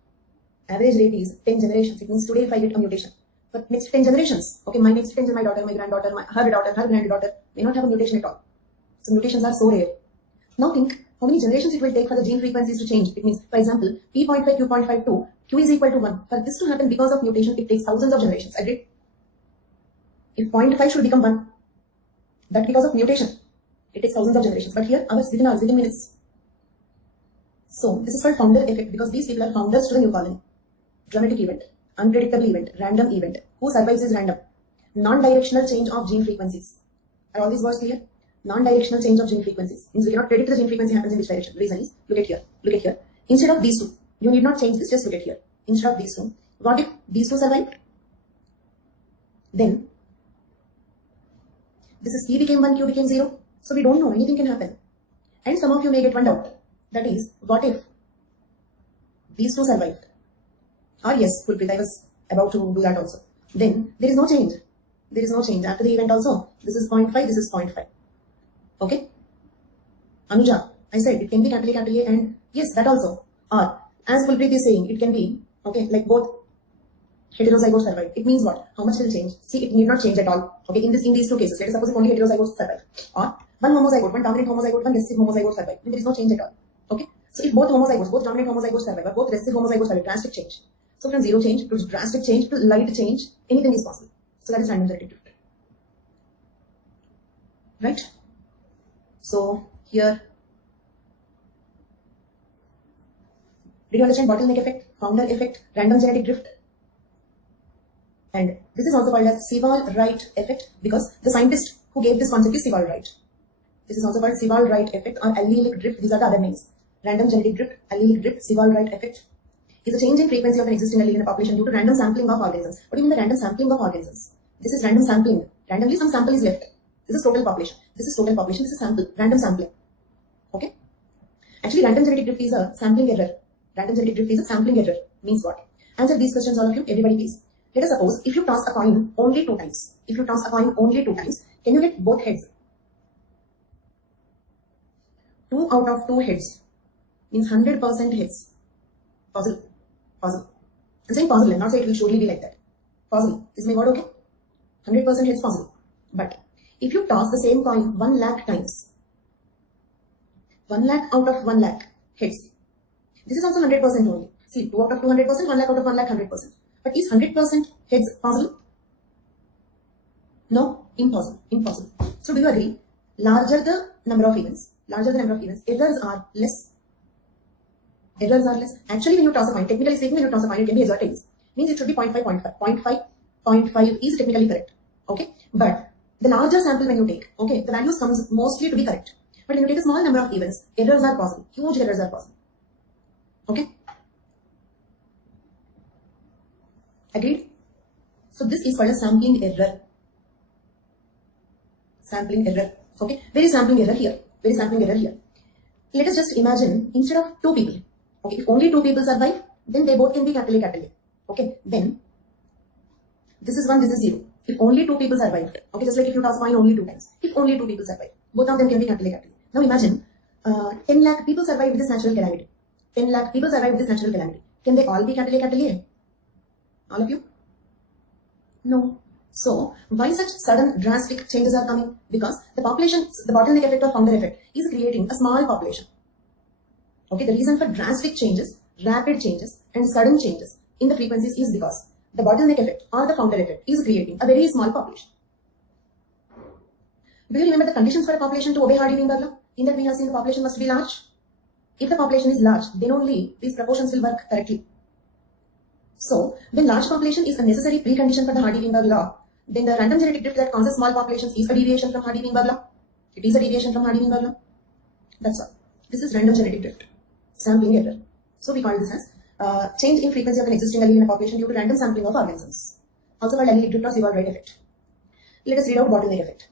average rate is 10 generations. It means today if I get a mutation, for next 10 generations, okay, my next 10 is my daughter, my granddaughter, her daughter, her granddaughter may not have a mutation at all. So mutations are so rare. Now think how many generations it will take for the gene frequencies to change. It means, for example, P.5, Q.52, Q is equal to 1. For this to happen because of mutation, it takes thousands of generations. Agreed? If 0.5 should become 1, that because of mutation, it takes thousands of generations. But here, within minutes. So this is called founder effect because these people are founders to the new colony. Dramatic event, unpredictable event, random event. Who survives is random. Non-directional change of gene frequencies. Are all these words clear? Non-directional change of gene frequencies means we cannot predict the gene frequency happens in which direction. The reason is, look at here, look at here. Instead of these two, you need not change this, just look at here. Instead of these two, what if these two survived? Then, this is P became 1, Q became 0. So we don't know, anything can happen. And some of you may get one doubt. That is, what if these two survived? Or yes, Pulpit, I was about to do that also. Then, there is no change. There is no change. After the event also, this is 0.5, this is 0.5. Okay? Anuja, I said it can be capital A and yes, that also. Or, as Pulpit is saying, it can be, okay, like both heterozygotes survive. It means what? How much will change? See, it need not change at all. Okay, in these two cases, let us suppose if only heterozygotes survive. Or, one homozygote, one dominant homozygote, one recessive homozygote survive. Then there is no change at all. Okay? So if both homozygotes, both dominant homozygotes survive, or both recessive homozygotes survive, drastic change. So from zero change to drastic change to light change, anything is possible. So that is random genetic drift. Right? So here, did you understand bottleneck effect, founder effect, random genetic drift? And this is also called as Sewall-Wright effect because the scientist who gave this concept is Sewall-Wright. This is also called Sewall-Wright effect or allelic drift. These are the other names. Random genetic drift, allelic drift, Sewall-Wright effect is a change in frequency of an existing allele in a population due to random sampling of organisms. What do you mean the random sampling of organisms? This is random sampling. Randomly some sample is left. This is total population. This is total population. This is sample. Random sampling. Okay? Actually, random genetic drift is a sampling error. Random genetic drift is a sampling error. Means what? Answer these questions, all of you. Everybody please. Let us suppose if you toss a coin only 2 times. If you toss a coin only 2 times, can you get both heads? 2 out of 2 heads means 100% heads. Possible. Possible. I'm saying possible. I'm not saying it will surely be like that. Possible. Is my word okay? 100% heads possible. But if you toss the same coin 1 lakh times, 1 lakh out of 1 lakh heads. This is also 100% only. See, 2 out of 200%, 1 lakh out of 1 lakh 100%. But is 100% heads possible? No, impossible. Impossible. So do you agree? Larger the number of events, errors are less. Errors are less. Actually, when you toss a coin, technically speaking, when you toss a coin, it can be heads or tails. Means it should be 0.5, 0.5. 0.5 is technically correct. Okay? But the larger sample when you take, okay, the values comes mostly to be correct. But when you take a small number of events, errors are possible. Huge errors are possible. Okay? Agreed? So this is called a sampling error. Sampling error. Okay? Where is sampling error here? Where is sampling error here? Let us just imagine instead of 2 people. Okay, if only 2 people survive, then they both can be capital A. Okay, then this is 1, this is 0. If only 2 people survived. Okay, just like if you toss a coin only 2 times. If only 2 people survive, both of them can be capital A. Now imagine 10 lakh people survive with this natural calamity. 10 lakh people survive with this natural calamity. Can they all be capital A? All of you? No. So, why such sudden drastic changes are coming? Because the population, the bottleneck effect or founder effect is creating a small population. Okay, the reason for drastic changes, rapid changes and sudden changes in the frequencies is because the bottleneck effect or the founder effect is creating a very small population. Do you remember the conditions for a population to obey Hardy-Weinberg law? In that we have seen the population must be large. If the population is large, then only these proportions will work correctly. So, when large population is a necessary precondition for the Hardy-Weinberg law, then the random genetic drift that causes small populations is a deviation from Hardy-Weinberg law. It is a deviation from Hardy-Weinberg law. That's all. This is random genetic drift. Sampling error. So we call this as change in frequency of an existing allele in a population due to random sampling of organisms. Also called allelic drift or Sewall-Wright effect. Let us read out bottleneck effect.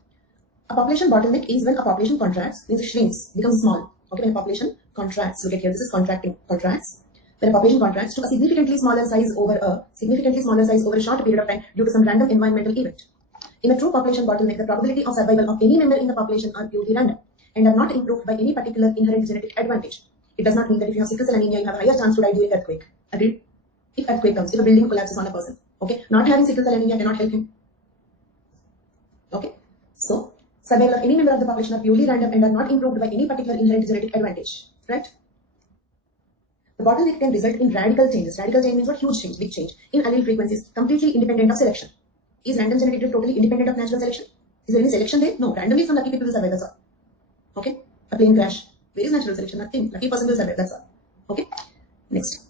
A population bottleneck is when a population contracts, means it shrinks, becomes small. Okay, when a population contracts, look at here, this is contracting, contracts. When a population contracts to a significantly smaller size over a short period of time due to some random environmental event. In a true population bottleneck, the probability of survival of any member in the population are purely random and are not improved by any particular inherent genetic advantage. It does not mean that if you have sickle cell anemia, you have a higher chance to die during earthquake. Agreed? If earthquake comes, if a building collapses on a person, okay, not having sickle cell anemia cannot help him. Okay, so Survival of any member of the population are purely random and are not improved by any particular inherent genetic advantage. Right? The bottleneck can result in radical changes. Radical change means what? Huge change, big change in allele frequencies, completely independent of selection. Is random genetic drift totally independent of natural selection? Is there any selection there? No. Randomly some lucky people will survive, that's all. Okay? A plane crash. Where is natural selection? Nothing. Lucky person will survive, that's all. Okay? Next.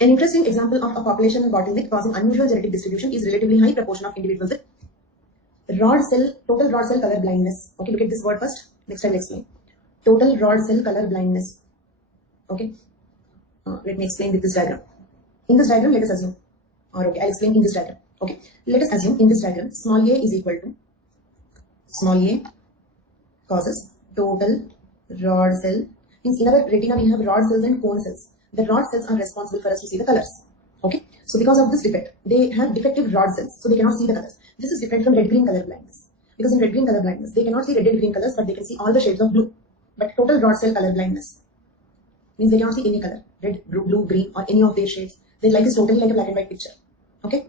An interesting example of a population bottleneck causing unusual genetic distribution is relatively high proportion of individuals with total rod cell color blindness. Okay, look at this word first. Next I'll explain. Total rod cell color blindness. Okay. Let me explain with this diagram. In this diagram, let us assume, or okay, I'll explain in this diagram. Okay, let us assume in this diagram, small a is equal to small a causes total rod cell. Means in our retina we have rod cells and cone cells. The rod cells are responsible for us to see the colors. Okay, so because of this defect, they have defective rod cells, so they cannot see the colors. This is different from red-green color blindness. Because in red-green color blindness, they cannot see red and green colors, but they can see all the shades of blue. But total rod cell color blindness means they cannot see any color, red, blue, green, or any of their shades. Their life is totally like a black and white picture. Okay?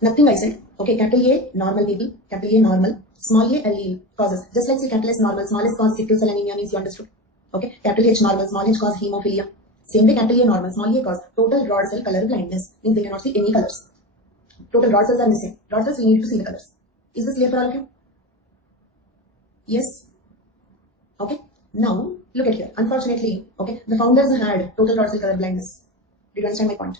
Nothing I said. Okay, capital A, normal people, capital A, normal, small a, allele, causes. Just like say capital S, normal, small s cause sickle cell anemia means you understood. Okay, capital H, normal, small h cause hemophilia. Same way, capital A, normal, small a cause total rod cell color blindness means they cannot see any colors. Total rod cells are missing. Rod cells, we need to see the colors. Is this clear for all of you? Yes? Okay. Now, look at here. Unfortunately, okay, the founders had total rod cell color blindness. Did you understand my point?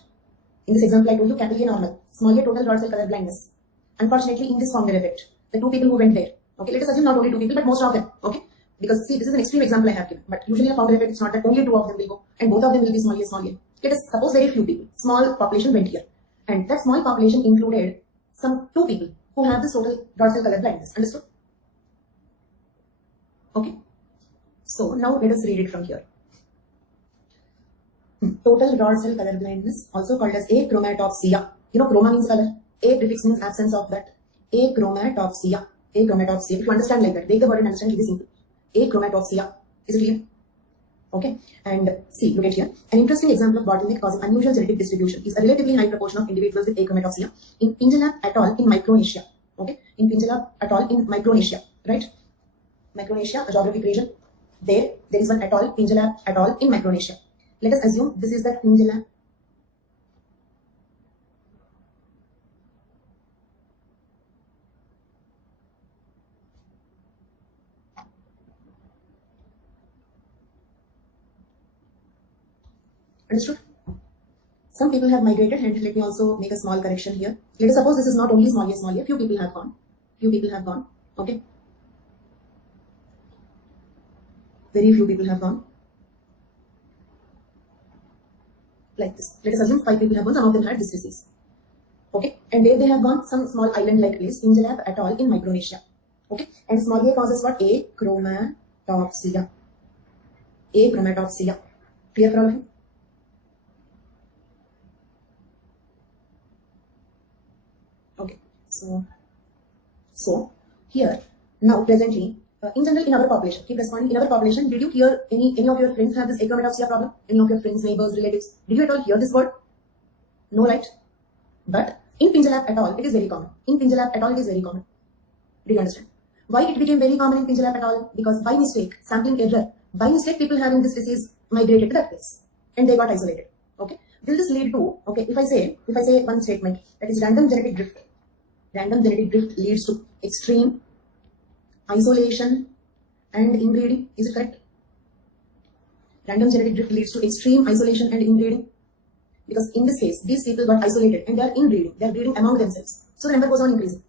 In this example, I told you capital A normal, small a total rod cell color blindness. Unfortunately, in this founder effect, the two people who went there, okay, let us assume not only two people, but most of them, okay? Because see, this is an extreme example I have given, but usually in a founder effect, it's not that only two of them will go, and both of them will be small a, small a. Let us suppose very few people, small population went here, and that small population included some two people who have this total rod cell color blindness. Understood? Okay. So now let us read it from here. Total rod cell color blindness, also called as achromatopsia. You know, chroma means color. A prefix means absence of that. Achromatopsia. Achromatopsia. If you understand like that, take the word and understand it is simple. Achromatopsia. Is it clear? Okay. And see, look at here. An interesting example of bottleneck causing unusual genetic distribution is a relatively high proportion of individuals with achromatopsia in Pingelab et al. In Micronesia. Okay. In Pingelab et al. In Micronesia. Right? Micronesia, a geographic region. There is one atoll, Pingelab atoll in Micronesia. Let us assume this is the Pingelab. Understood? Some people have migrated, and let me also make a small correction here. Let us suppose this is not only small a, few people have gone. Few people have gone. Okay. Very few people have gone. Like this. Let us assume 5 people have gone, some of them had this disease. Okay, and where they have gone, some small island-like place, Pingelab et al. In Micronesia. Okay, and small a causes what? Achromatopsia. Achromatopsia. Clear for all of you? Okay, so here, now presently, in general, in our population, keep responding. In our population, did you hear any of your friends have this achromatopsia problem? Any of your friends, neighbors, relatives? Did you at all hear this word? No, right? But in Pingelab et al., it is very common. In Pingelab et al., it is very common. Do you understand? Why it became very common in Pingelab et al.? Because by mistake, sampling error, by mistake, people having this disease migrated to that place and they got isolated. Okay. Will this lead to? Okay. If I say one statement, that is random genetic drift. Random genetic drift leads to extreme isolation and inbreeding. Is it correct? Random genetic drift leads to extreme isolation and inbreeding. Because in this case, these people got isolated and they are inbreeding. They are breeding among themselves. So the number goes on increasing.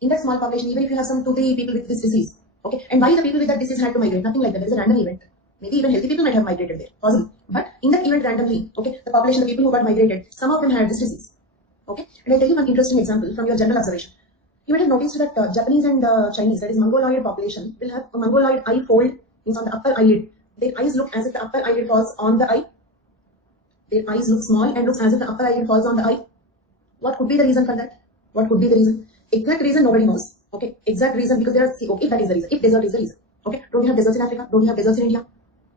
In that small population, even if you have some 2-3 people with this disease, okay, and why the people with that disease had to migrate? Nothing like that. There is a random event. Maybe even healthy people might have migrated there. Possible. But in that event randomly, okay, the population, the people who got migrated, some of them had this disease. Okay. And I'll tell you one interesting example from your general observation. You might have noticed that Japanese and Chinese, that is Mongoloid population, will have a Mongoloid eye fold, means on the upper eyelid. Their eyes look as if the upper eyelid falls on the eye. Their eyes look small and looks as if the upper eyelid falls on the eye. What could be the reason for that? What could be the reason? Exact reason nobody knows. Okay, exact reason, because there are, okay, if that is the reason, if desert is the reason. Okay, don't you have deserts in Africa? Don't you have deserts in India?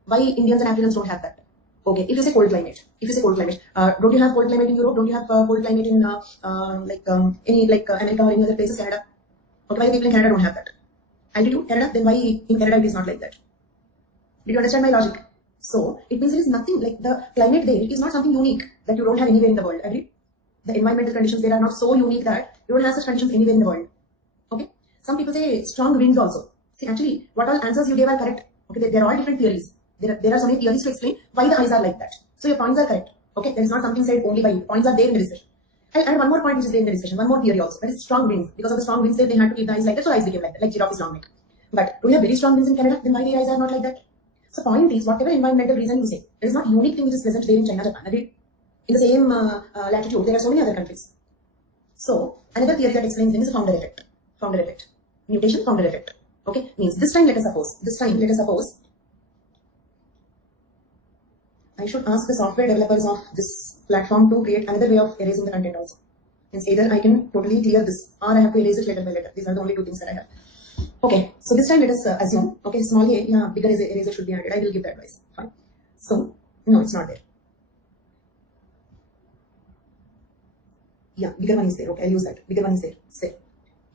Why Indians and Africans don't have that? Okay, if you say cold climate, don't you have cold climate in Europe? Don't you have cold climate in America or any other places, Canada? Okay, why the people in Canada don't have that? Altitude, Canada, then why in Canada it is not like that? Did you understand my logic? So, it means there is nothing like the climate there is not something unique that you don't have anywhere in the world. Agree? The environmental conditions there are not so unique that you don't have such conditions anywhere in the world. Okay? Some people say strong winds also. See, actually, what all answers you gave are correct. Okay, they are all different theories. There are so many theories to explain why the eyes are like that. So your points are correct. Okay, there is not something said only by you. Points are there in the discussion. I'll add one more point which is there in the discussion. One more theory also. That is strong winds. Because of the strong winds there, they had to keep the eyes like that, so eyes became like that, like giraffe's long neck. But do we have very strong winds in Canada? Then why the eyes are not like that? So point is, whatever environmental reason you say, there is not unique thing which is present there in China, Japan. Agreed? In the same latitude, there are so many other countries. So another theory that explains them is a founder effect. Founder effect. Mutation, founder effect. Okay, means this time let us suppose, I should ask the software developers of this platform to create another way of erasing the content also. Means either I can totally clear this or I have to erase it letter by letter. These are the only two things that I have. Okay, so this time let us assume, okay, small a, yeah, bigger eraser should be added. I will give the advice. Fine. So, no, it's not there. Yeah, bigger one is there. Okay, I'll use that. Bigger one is there. Say.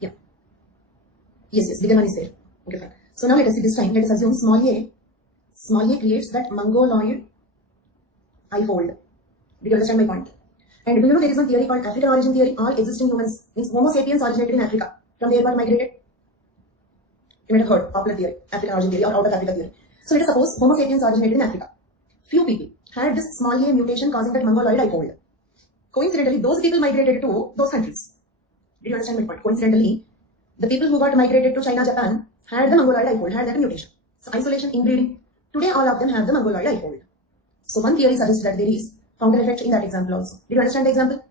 Yeah. Yes, bigger one is there. Okay, fine. So now let us see this time. Let us assume small a creates that mongoloid eye fold. Did you understand my point? And do you know there is one theory called African origin theory? All existing humans, means Homo sapiens originated in Africa. From there got migrated. You might have heard popular theory, African origin theory or out of Africa theory. So let us suppose Homo sapiens originated in Africa. Few people had this small a mutation causing that mongoloid eye fold. Coincidentally, those people migrated to those countries. Did you understand my point? Coincidentally, the people who got migrated to China, Japan had the mongoloid eye fold, had that mutation. So isolation, inbreeding. Today all of them have the mongoloid eye fold. So one theory suggests that there is founder effect in that example also. Did you understand the example?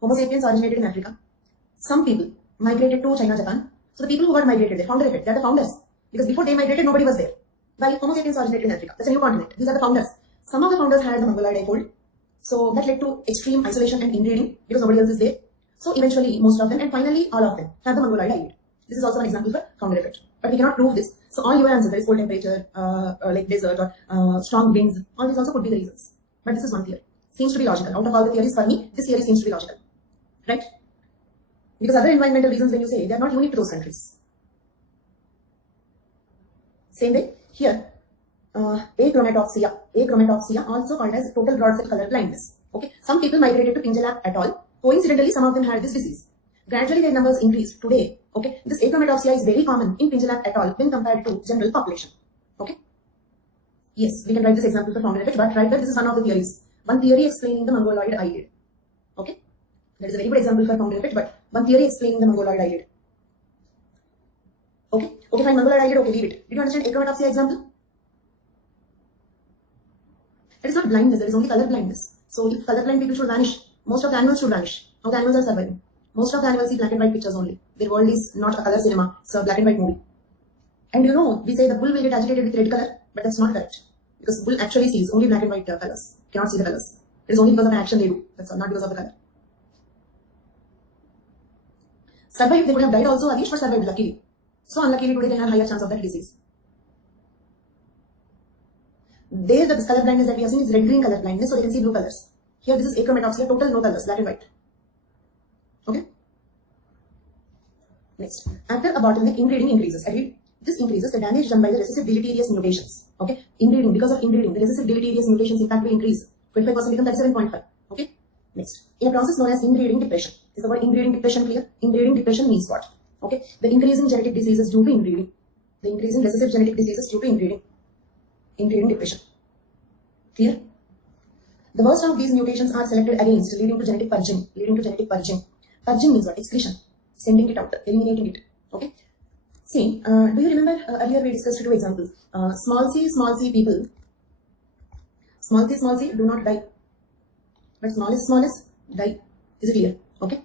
Homo sapiens originated in Africa. Some people migrated to China, Japan. So the people who got migrated, they founder effect, they are the founders. Because before they migrated, nobody was there. While Homo sapiens originated in Africa. That's a new continent. These are the founders. Some of the founders had the mongoloid eye fold. So that led to extreme isolation and inbreeding because nobody else is there. So eventually most of them and finally all of them have the mongoloid eye. This is also an example for founder effect. But we cannot prove this. So all your answers, there is cold temperature, like desert or strong winds, all these also could be the reasons. But this is one theory. Seems to be logical. Out of all the theories for me, this theory seems to be logical. Right? Because other environmental reasons when you say, they are not unique to those countries. Same way, here, achromatopsia also called as total broad cell color blindness. Okay, some people migrated to Pinjalap atoll. Coincidentally, some of them had this disease. Gradually, their numbers increased. Today, okay, this achromatopsia is very common in Pinjalap atoll when compared to general population. Okay. Yes, we can write this example for founder effect, but right there, this is one of the theories. One theory explaining the mongoloid eyelid. Okay, that is a very good example for founder effect, but one theory explaining the mongoloid eyelid. Okay, okay, fine, mongoloid eyelid. Okay, leave it. Did you understand achromatopsia example? It is not blindness, there is only color blindness. So if colorblind people should vanish, most of the animals should vanish. How the animals are surviving? Most of the animals see black and white pictures only. Their world is not a color cinema, it's a black and white movie. And you know, we say the bull will get agitated with red color, but that's not correct. Because bull actually sees only black and white colors, cannot see the colors. It is only because of an action they do, that's all, not because of the color. Survived, they could have died also, Adish, but survived luckily. So unluckily today they have higher chance of that disease. There the color blindness that we have seen is red-green color blindness, so they can see blue colors. Here this is achromatopsia, total no colors, black and white. Okay. Next, after a bottleneck, inbreeding increases. Agreed? This increases the damage done by the recessive deleterious mutations. Okay. Inbreeding, because of inbreeding, the recessive deleterious mutations impact will increase. 25% become 37.5. Okay. Next, in a process known as inbreeding depression. Is the word inbreeding depression clear? Inbreeding depression means what? Okay. The increase in genetic diseases due to inbreeding. The increase in recessive genetic diseases due to inbreeding. Inbreeding depression. Clear? The worst of these mutations are selected against, leading to genetic purging. Purging means what? Excretion. Sending it out, eliminating it. Okay. See, do you remember earlier we discussed two examples. Small c people. Small c do not die. But smallest die. Is it clear? Okay.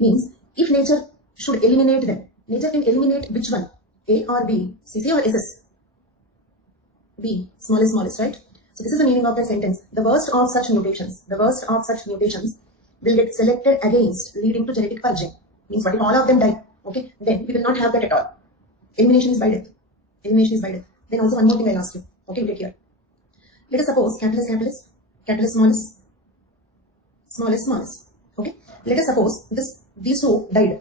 Means if nature should eliminate them, nature can eliminate which one? A or B? CC or SS? B. Smallest, right? So this is the meaning of that sentence. The worst of such mutations will get selected against, leading to genetic purging. Means what if all of them die? Okay, then we will not have that at all. Elimination is by death. Then also one more thing I'll ask you. Okay, take here. Let us suppose catalyst, smallest. Okay, let us suppose these two died.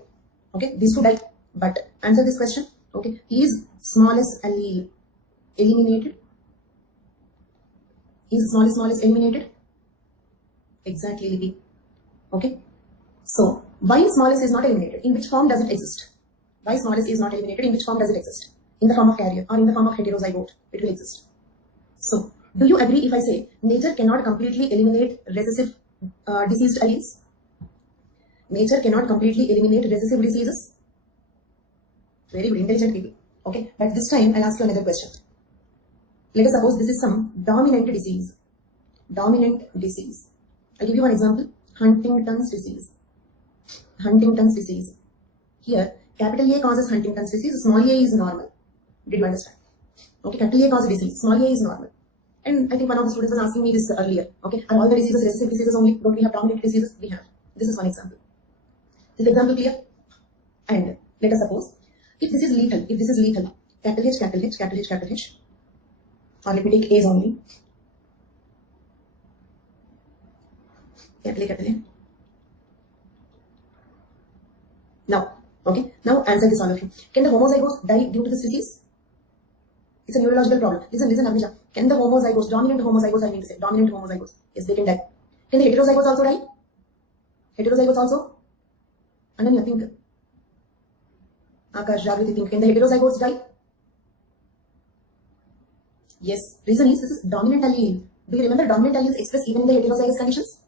Okay, these two died. But answer this question. Okay, is smallest allele eliminated? Is smallest eliminated? Exactly, Libby. Okay. So why smallest is not eliminated? In which form does it exist? Why smallest is not eliminated? In which form does it exist? In the form of carrier or in the form of heterozygote? It will exist. So do you agree if I say nature cannot completely eliminate recessive diseased alleles? Nature cannot completely eliminate recessive diseases? Very good, intelligent people. Okay, but this time I'll ask you another question. Let us suppose this is some dominant disease. Dominant disease. I'll give you one example. Huntington's disease. Huntington's disease. Here, capital A causes Huntington's disease, small a is normal. Did you understand? Okay, capital A causes disease, small a is normal. And I think one of the students was asking me this earlier. Okay, are all the diseases recessive diseases only? Don't we have dominant diseases? We have. This is one example. Is the example clear? And let us suppose, if this is lethal, capital H, capital H, capital H, capital H, or let me take A's only. Capital A, capital A. Now, okay, now answer this all of you. Can the homozygotes die due to this disease? It's a neurological problem. Listen, Abhija. Can the homozygotes, dominant homozygotes, I mean to say, dominant homozygotes, yes, they can die. Can the heterozygotes also die? Heterozygotes also? Ananya, think. Akash, Jagriti, think. Can the heterozygotes die? Yes. Reason is this is dominant allele. Do you remember dominant alleles express even in the heterozygous conditions?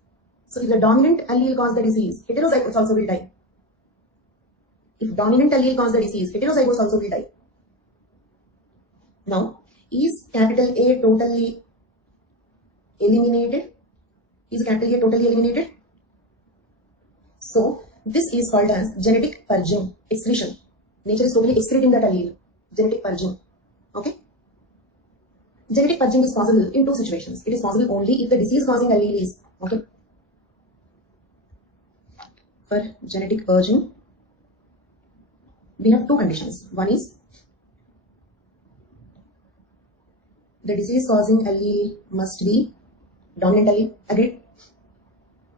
So if the dominant allele causes the disease, heterozygotes also will die. If dominant allele causes the disease, heterozygotes also will die. Now, is capital A totally eliminated? Is capital A totally eliminated? So, this is called as genetic purging, excretion. Nature is totally excreting that allele. Genetic purging. Okay? Genetic purging is possible in two situations. It is possible only if the disease causing allele is, okay? For genetic purging, we have two conditions. One is the disease causing allele must be dominant allele. Agreed?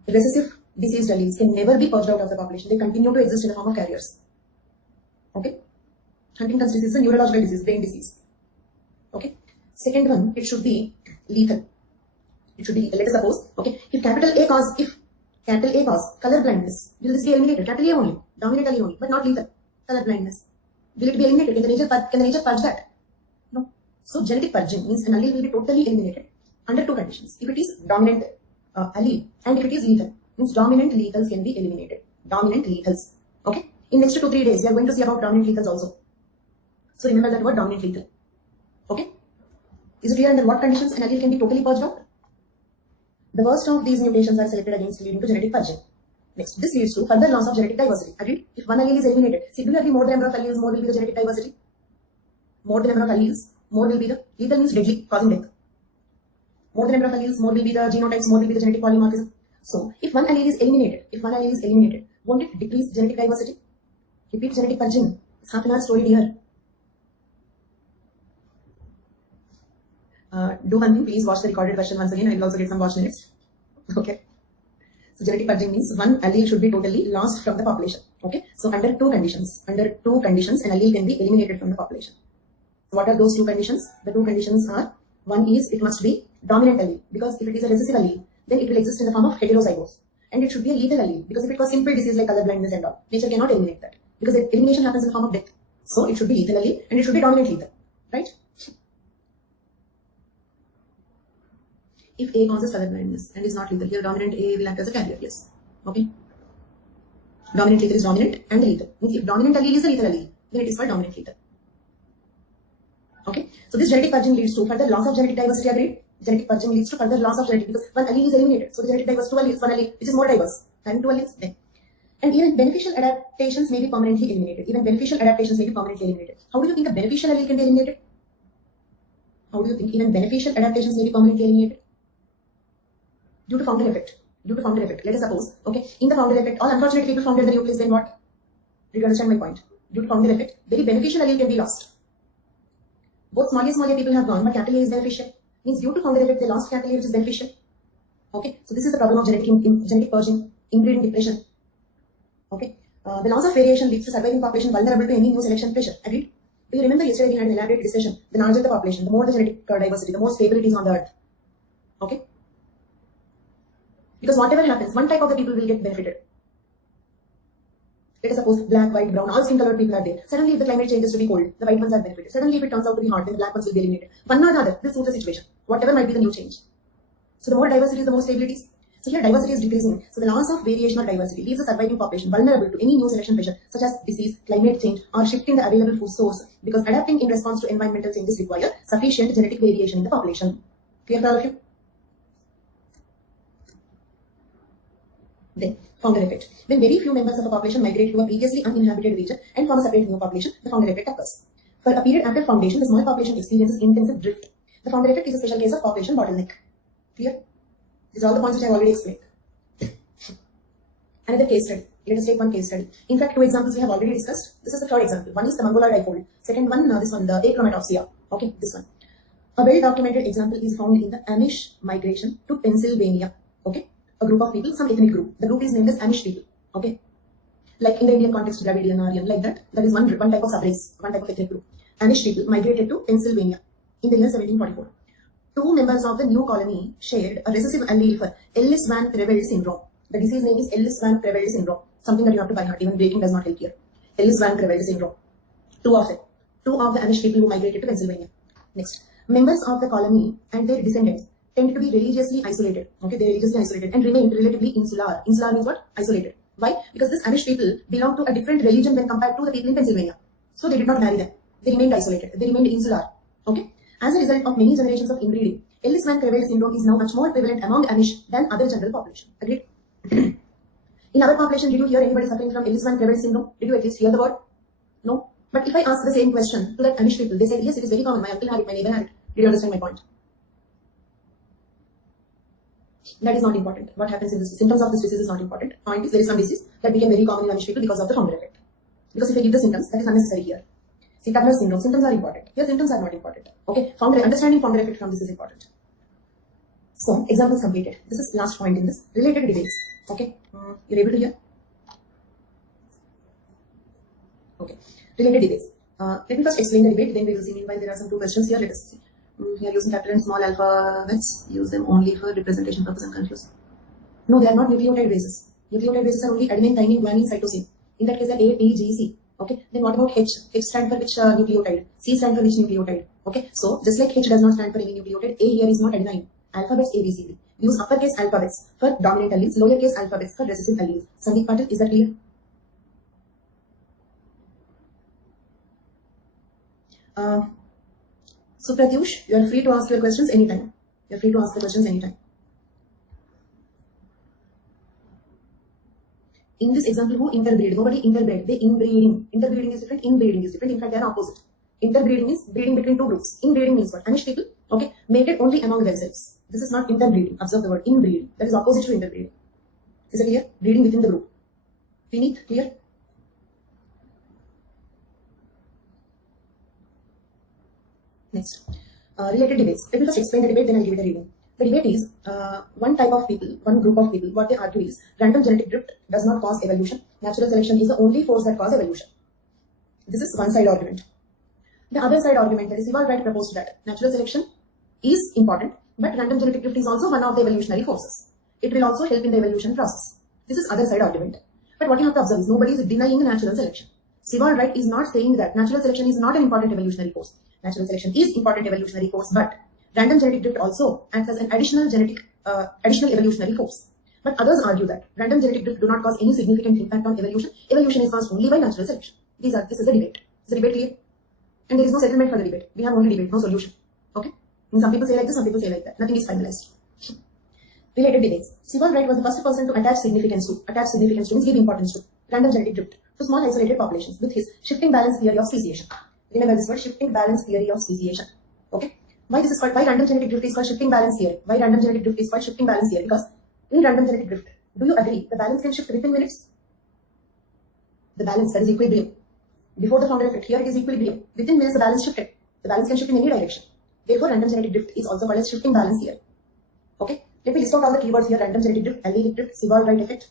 Recessive diseased alleles can never be purged out of the population. They continue to exist in the form of carriers. Okay? Huntington's disease is a neurological disease, brain disease. Okay? Second one, it should be lethal. It should be lethal. Let us suppose, okay, if capital A cause color blindness, will this be eliminated? Capital A only, dominant allele only, but not lethal. Color blindness. Will it be eliminated? Can the nature purge that? No. So genetic purging means an allele will be totally eliminated under two conditions. If it is dominant allele and if it is lethal, means dominant lethals can be eliminated. Dominant lethals. Okay. In next 2-3 days, we are going to see about dominant lethals also. So remember that word, dominant lethal. Okay. Is it clear under what conditions an allele can be totally purged out? The worst of these mutations are selected against leading to genetic purging. Next, this leads to further loss of genetic diversity. Agreed? If one allele is eliminated, see, do you agree more the number of alleles, more will be the genetic diversity? More the number of alleles, more will be the, lethal means deadly, causing death. More the number of alleles, more will be the genotypes, more will be the genetic polymorphism. So, if one allele is eliminated, won't it decrease genetic diversity? Repeat genetic purging. It's half an hour story here. Do one thing, please watch the recorded version once again. I will also get some watch minutes. Okay. So genetic purging means one allele should be totally lost from the population. Okay. So under two conditions, an allele can be eliminated from the population. What are those two conditions? The two conditions are, one is it must be dominant allele, because if it is a recessive allele, then it will exist in the form of heterozygotes. And it should be a lethal allele, because if it was simple disease like color blindness and all, nature cannot eliminate that, because elimination happens in the form of death. So it should be lethal allele and it should be dominant lethal. Right? If A causes color blindness and is not lethal, here dominant A will act as a carrier, yes. Okay. Dominant lethal is dominant and lethal. Means if dominant allele is the lethal allele, then it is called dominant lethal. Okay. So this genetic purging leads to further loss of genetic diversity, agreed? Genetic purging leads to further loss of genetic, because one allele is eliminated. So the genetic diversity, two alleles, one allele, which is more diverse than two alleles. Then. And even beneficial adaptations may be permanently eliminated. How do you think a beneficial allele can be eliminated? How do you think even beneficial adaptations may be permanently eliminated? Due to founder effect. Let us suppose, okay, in the founder effect, all unfortunate people founded the nucleus, then what? Do you understand my point? Due to founder effect, very beneficial allele can be lost. Both small a people have gone, but capital A is beneficial. Means due to founder effect, they lost capital A, which is beneficial. Okay, so this is the problem of genetic purging, ingredient depression. Okay, The loss of variation leads to surviving population vulnerable to any new selection pressure. Agreed? Do you remember yesterday we had an elaborate discussion? The larger the population, the more the genetic diversity, the more stability is on the earth. Okay? Because whatever happens, one type of the people will get benefited. Let us suppose black, white, brown, all skin colored people are there. Suddenly if the climate changes to be cold, the white ones are benefited. Suddenly if it turns out to be hot, then the black ones will be eliminated. One or the other, this suits the situation. Whatever might be the new change. So the more diversity is, the more stability is. So here diversity is decreasing. So the loss of variation or diversity leaves the surviving population vulnerable to any new selection pressure such as disease, climate change or shifting the available food source because adapting in response to environmental changes require sufficient genetic variation in the population. Clear for all of you? Then, founder effect. When very few members of a population migrate to a previously uninhabited region and form a separate new population, the founder effect occurs. For a period after foundation, the small population experiences intensive drift. The founder effect is a special case of population bottleneck. Clear? These are all the points which I have already explained. Another case study. Let us take one case study. In fact, two examples we have already discussed. This is the third example. One is the Mongola difold. Second one, this one, the achromatopsia. Okay, this one. A well-documented example is found in the Amish migration to Pennsylvania. Okay, a group of people, some ethnic group. The group is named as Amish people. Okay, like in the Indian context, Dravidian, Aryan, like that. That is one type of subrace, one type of ethnic group. Amish people migrated to Pennsylvania in the year 1744. Two members of the new colony shared a recessive allele for Ellis-Van Creveld syndrome. The disease name is Ellis-Van Creveld syndrome. Something that you have to buy heart. Even breaking does not help here. Ellis-Van Creveld syndrome. Two of them. Two of the Amish people who migrated to Pennsylvania. Next. Members of the colony and their descendants tend to be religiously isolated. Okay, they are religiously isolated and remain relatively insular. Insular means what? Isolated. Why? Because this Amish people belong to a different religion when compared to the people in Pennsylvania. So they did not marry them. They remained isolated. They remained insular. Okay. As a result of many generations of inbreeding, Ellis-Van Creveld syndrome is now much more prevalent among Amish than other general population. Agreed? In our population, did you hear anybody suffering from Ellis-Van Creveld syndrome? Did you at least hear the word? No. But if I ask the same question to that Amish people, they said, yes, it is very common. My uncle had it, my neighbor had it. Did you understand my point? That is not important. What happens in this symptoms of this disease is not important. Point is, there is some disease that became very common in Amish people because of the founder effect. Because if I give the symptoms, that is unnecessary here. See, Turner syndrome, symptoms are important. Here, symptoms are not important. Okay, understanding founder effect from this is important. So, examples completed. This is last point in this. Related debates. Okay, you're able to hear? Okay, related debates. Let me first explain the debate, then we will see. Meanwhile, there are some two questions here. Let us see. We are using capital and small alphabets. Use them only for representation purpose. I'm confused. No, they are not nucleotide bases. Nucleotide bases are only adenine, thymine, guanine, cytosine. In that case, they are A, T, G, C. Okay, then what about H? H stands for which nucleotide? C stands for which nucleotide? Okay, so just like H does not stand for any nucleotide, A here is not adenine. Alphabets A, B, C, D. Use uppercase alphabets for dominant alleles, lowercase alphabets for recessive alleles. Sandeep Patil, is that clear? So Pratyush, you are free to ask your questions anytime. You are free to ask the questions anytime. In this example, who interbreed? Nobody interbred. They inbreeding. Interbreeding is different. Inbreeding is different. In fact, they are opposite. Interbreeding is breeding between two groups. Inbreeding means what? Amish people, okay, mated only among themselves. This is not interbreeding. Observe the word inbreeding. That is opposite to interbreeding. Is it clear? Breeding within the group. Vineet, clear? Next. Related debates. Let me first explain the debate, then I'll give it a reading. The debate is one type of people, one group of people, what they argue is random genetic drift does not cause evolution. Natural selection is the only force that causes evolution. This is one side argument. The other side argument, that is Sewall Wright proposed that natural selection is important, but random genetic drift is also one of the evolutionary forces. It will also help in the evolution process. This is other side argument. But what you have to observe is nobody is denying natural selection. Sewall Wright is not saying that natural selection is not an important evolutionary force. Natural selection is important evolutionary force, but random genetic drift also acts as an additional evolutionary force. But others argue that random genetic drift do not cause any significant impact on evolution. Evolution is caused only by natural selection. This is a debate. Is the debate clear? And there is no settlement for the debate. We have only debate, no solution. Okay? And some people say like this, some people say like that. Nothing is finalized. Related debates. Sewall Wright was the first person to attach significance means give importance to random genetic drift to small isolated populations with his shifting balance theory of speciation. Remember this word, shifting balance theory of speciation. Okay? Why random genetic drift is called shifting balance theory? Why random genetic drift is called shifting balance theory? Because in random genetic drift, do you agree the balance can shift within minutes? The balance, that is equilibrium. Before the founder effect, here it is equilibrium. Within minutes the balance shifted. The balance can shift in any direction. Therefore, random genetic drift is also called as shifting balance theory. Okay? Let me list out all the keywords here. Random genetic drift, allelic drift, Sewall Wright effect,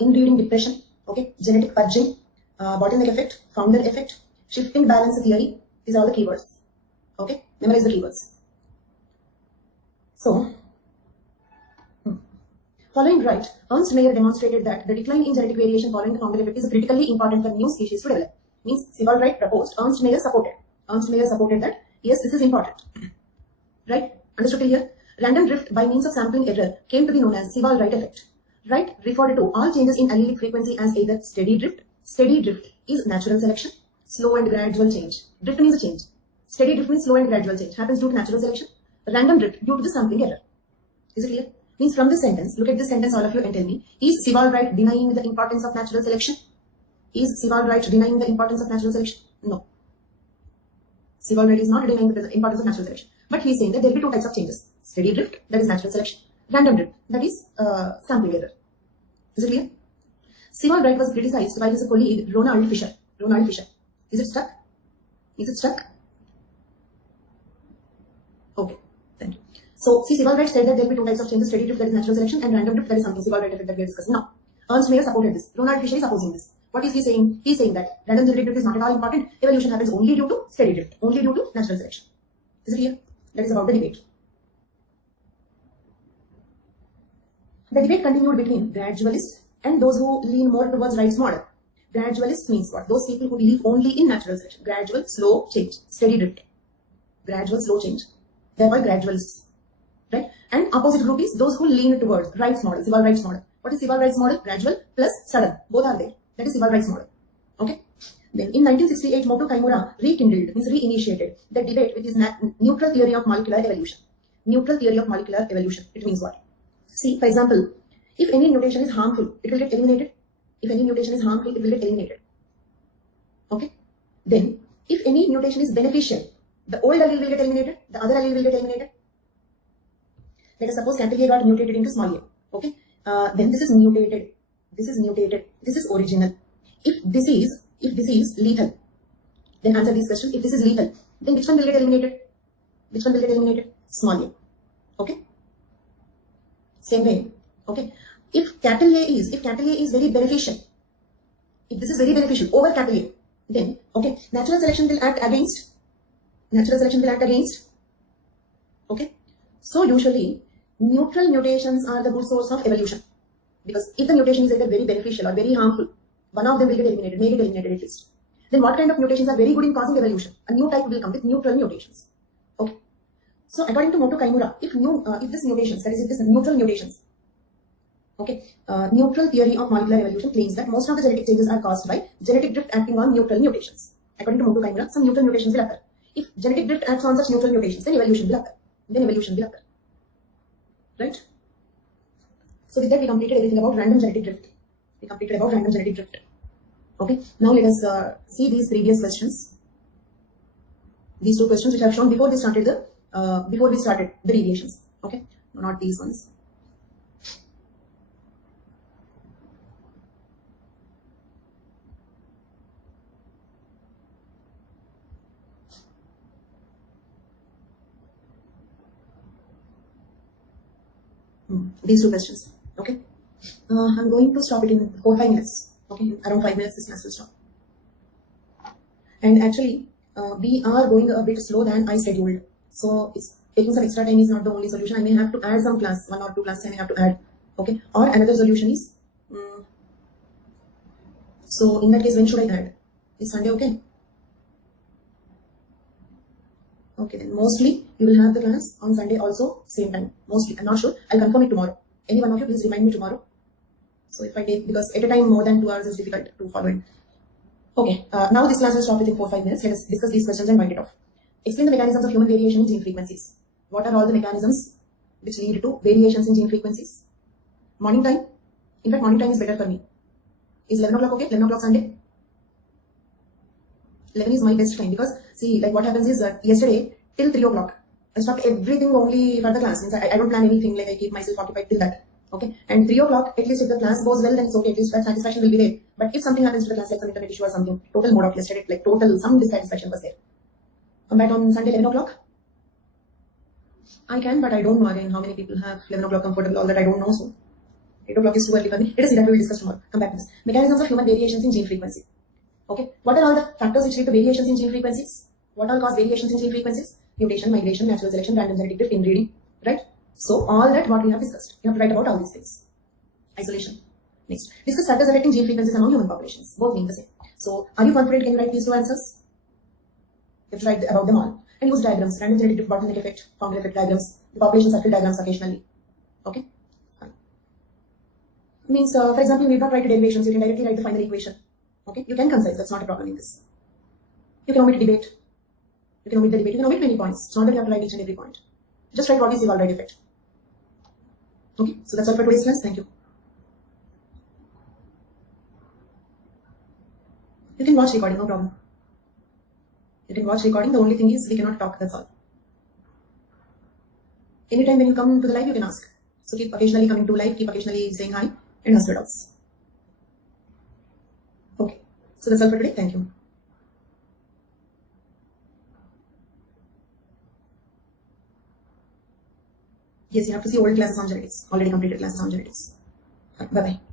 inbreeding depression, Okay, genetic purging, bottleneck effect, founder effect, shifting balance theory. These are all the keywords. Okay, memorize the keywords. So, following right, Ernst Mayr demonstrated that the decline in genetic variation following the founder effect is critically important for new species to develop. Means Sewall Wright proposed, Ernst Mayr supported. Ernst Mayr supported that, yes, this is important. Right? Understood here? Random drift by means of sampling error came to be known as Sewall Wright effect. Wright referred to all changes in allelic frequency as either steady drift. Steady drift is natural selection, slow and gradual change. Drift means a change. Steady drift means slow and gradual change. Happens due to natural selection. Random drift due to the sampling error. Is it clear? Means from this sentence, look at this sentence all of you and tell me, is Sewall Wright denying the importance of natural selection? Is Sewall Wright denying the importance of natural selection? No. Sewall Wright is not denying the importance of natural selection. But he is saying that there will be two types of changes. Steady drift, that is natural selection. Random drift, that is sampling error. Is it clear? Sewall Wright was criticized by his colleague Ronald Fisher. Ronald Fisher. Is it stuck? Is it stuck? Okay, thank you. So, see, Sewall Wright said that there will be two types of changes, steady drift, that is natural selection, and random drift, that is something Sewall Wright effect that we are discussing now. Ernst Mayr supported this. Ronald Fisher is opposing this. What is he saying? He is saying that random genetic drift is not at all important. Evolution happens only due to steady drift, only due to natural selection. Is it clear? That is about the debate. The debate continued between gradualists and those who lean more towards Wright's model. Gradualists means what? Those people who believe only in natural selection. Gradual, slow change, steady drift. Gradual, slow change. They are called gradualists. Right? And opposite group is those who lean towards Wright's model, Sewall Wright's model. What is Sewall Wright's model? Gradual plus sudden. Both are there. That is Sewall Wright's model. Okay? Then in 1968, Moto Kaimura rekindled, means reinitiated the debate with his neutral theory of molecular evolution. Neutral theory of molecular evolution. It means what? See, for example, if any mutation is harmful, it will get eliminated. If any mutation is harmful, it will get eliminated. Okay? Then, if any mutation is beneficial, the old allele will get eliminated, the other allele will get eliminated. Let us suppose capital A got mutated into small a. Okay? Then this is mutated. This is mutated. This is original. If this is lethal, then answer these questions. If this is lethal, then which one will get eliminated? Which one will get eliminated? Small a. Okay? Same way. Okay? If capital A is very beneficial, if this is very beneficial over capital A, then okay, natural selection will act against. Okay? So usually neutral mutations are the good source of evolution. Because if the mutation is either very beneficial or very harmful, one of them will get eliminated, may get eliminated at least. Then what kind of mutations are very good in causing evolution? A new type will come with neutral mutations. Okay. So according to Moto Kaimura, if this mutations, that is if this neutral mutations, okay, neutral theory of molecular evolution claims that most of the genetic changes are caused by genetic drift acting on neutral mutations. According to Moto Kaimura, some neutral mutations will occur. If genetic drift acts on such neutral mutations, then evolution will occur. Right? So with that we completed everything about random genetic drift. Okay. Now let us see these previous questions. These two questions which I have shown before we started the deviations. Okay. No, not these ones. These two questions. Okay. I'm going to stop it in 4-5 minutes. Okay, around 5 minutes this class will stop. And actually, we are going a bit slow than I scheduled. So it's taking some extra time is not the only solution. I may have to add some class, 1 or 2 classes I may have to add. Okay. Or another solution is, so in that case, when should I add? Is Sunday okay? Okay, then mostly you will have the class on Sunday also, same time. Mostly, I'm not sure. I'll confirm it tomorrow. Any one of you, please remind me tomorrow. So if I take, because at a time more than 2 hours is difficult to follow it. Okay, now this class will stop within 4-5 minutes. Let us discuss these questions and wind it off. Explain the mechanisms of human variation in gene frequencies. What are all the mechanisms which lead to variations in gene frequencies? Morning time. In fact, morning time is better for me. Is 11 o'clock okay? 11 o'clock Sunday? 11 is my best time because, see, like what happens is that yesterday till 3 o'clock, I stopped everything only for the class. Means I don't plan anything, like I keep myself occupied till that. Okay, and 3 o'clock, at least if the class goes well, then it's okay, at least that satisfaction will be there. But if something happens to the class, like some internet issue or something, total mode off yesterday, like total, some dissatisfaction was there. Come back on Sunday, 11 o'clock. I can, but I don't know again how many people have 11 o'clock comfortable, all that I don't know. So, 8 o'clock is too early for me. Let us see that we will discuss tomorrow. Come back to this. Mechanisms of human variations in gene frequency. Okay. What are all the factors which lead to variations in gene frequencies? What all cause variations in gene frequencies? Mutation, migration, natural selection, random genetic drift, inbreeding. Right? So all that what we have discussed. You have to write about all these things. Isolation. Next. Discuss factors affecting gene frequencies among human populations. Both mean the same. So are you confident? Can you write these two answers? You have to write about them all. And use diagrams. Random genetic drift, bottleneck effect, founder effect diagrams, the population circle diagrams occasionally. Okay? Fine. Means, for example, you need not write derivations. You can directly write the final equation. Okay? You can concise. That's not a problem in this. You can omit debate. You can omit the debate. You can omit many points. It's not that you have to write each and every point. Just write what is the evolved effect. Okay? So that's all for today's class. Thank you. You can watch recording, no problem. You can watch recording. The only thing is we cannot talk. That's all. Anytime when you come to the live, you can ask. So keep occasionally coming to live, keep occasionally saying hi, and ask your doubts. Okay. So that's all for today. Thank you. Yes, you have to see old classes on genetics, already completed classes on genetics. Bye-bye.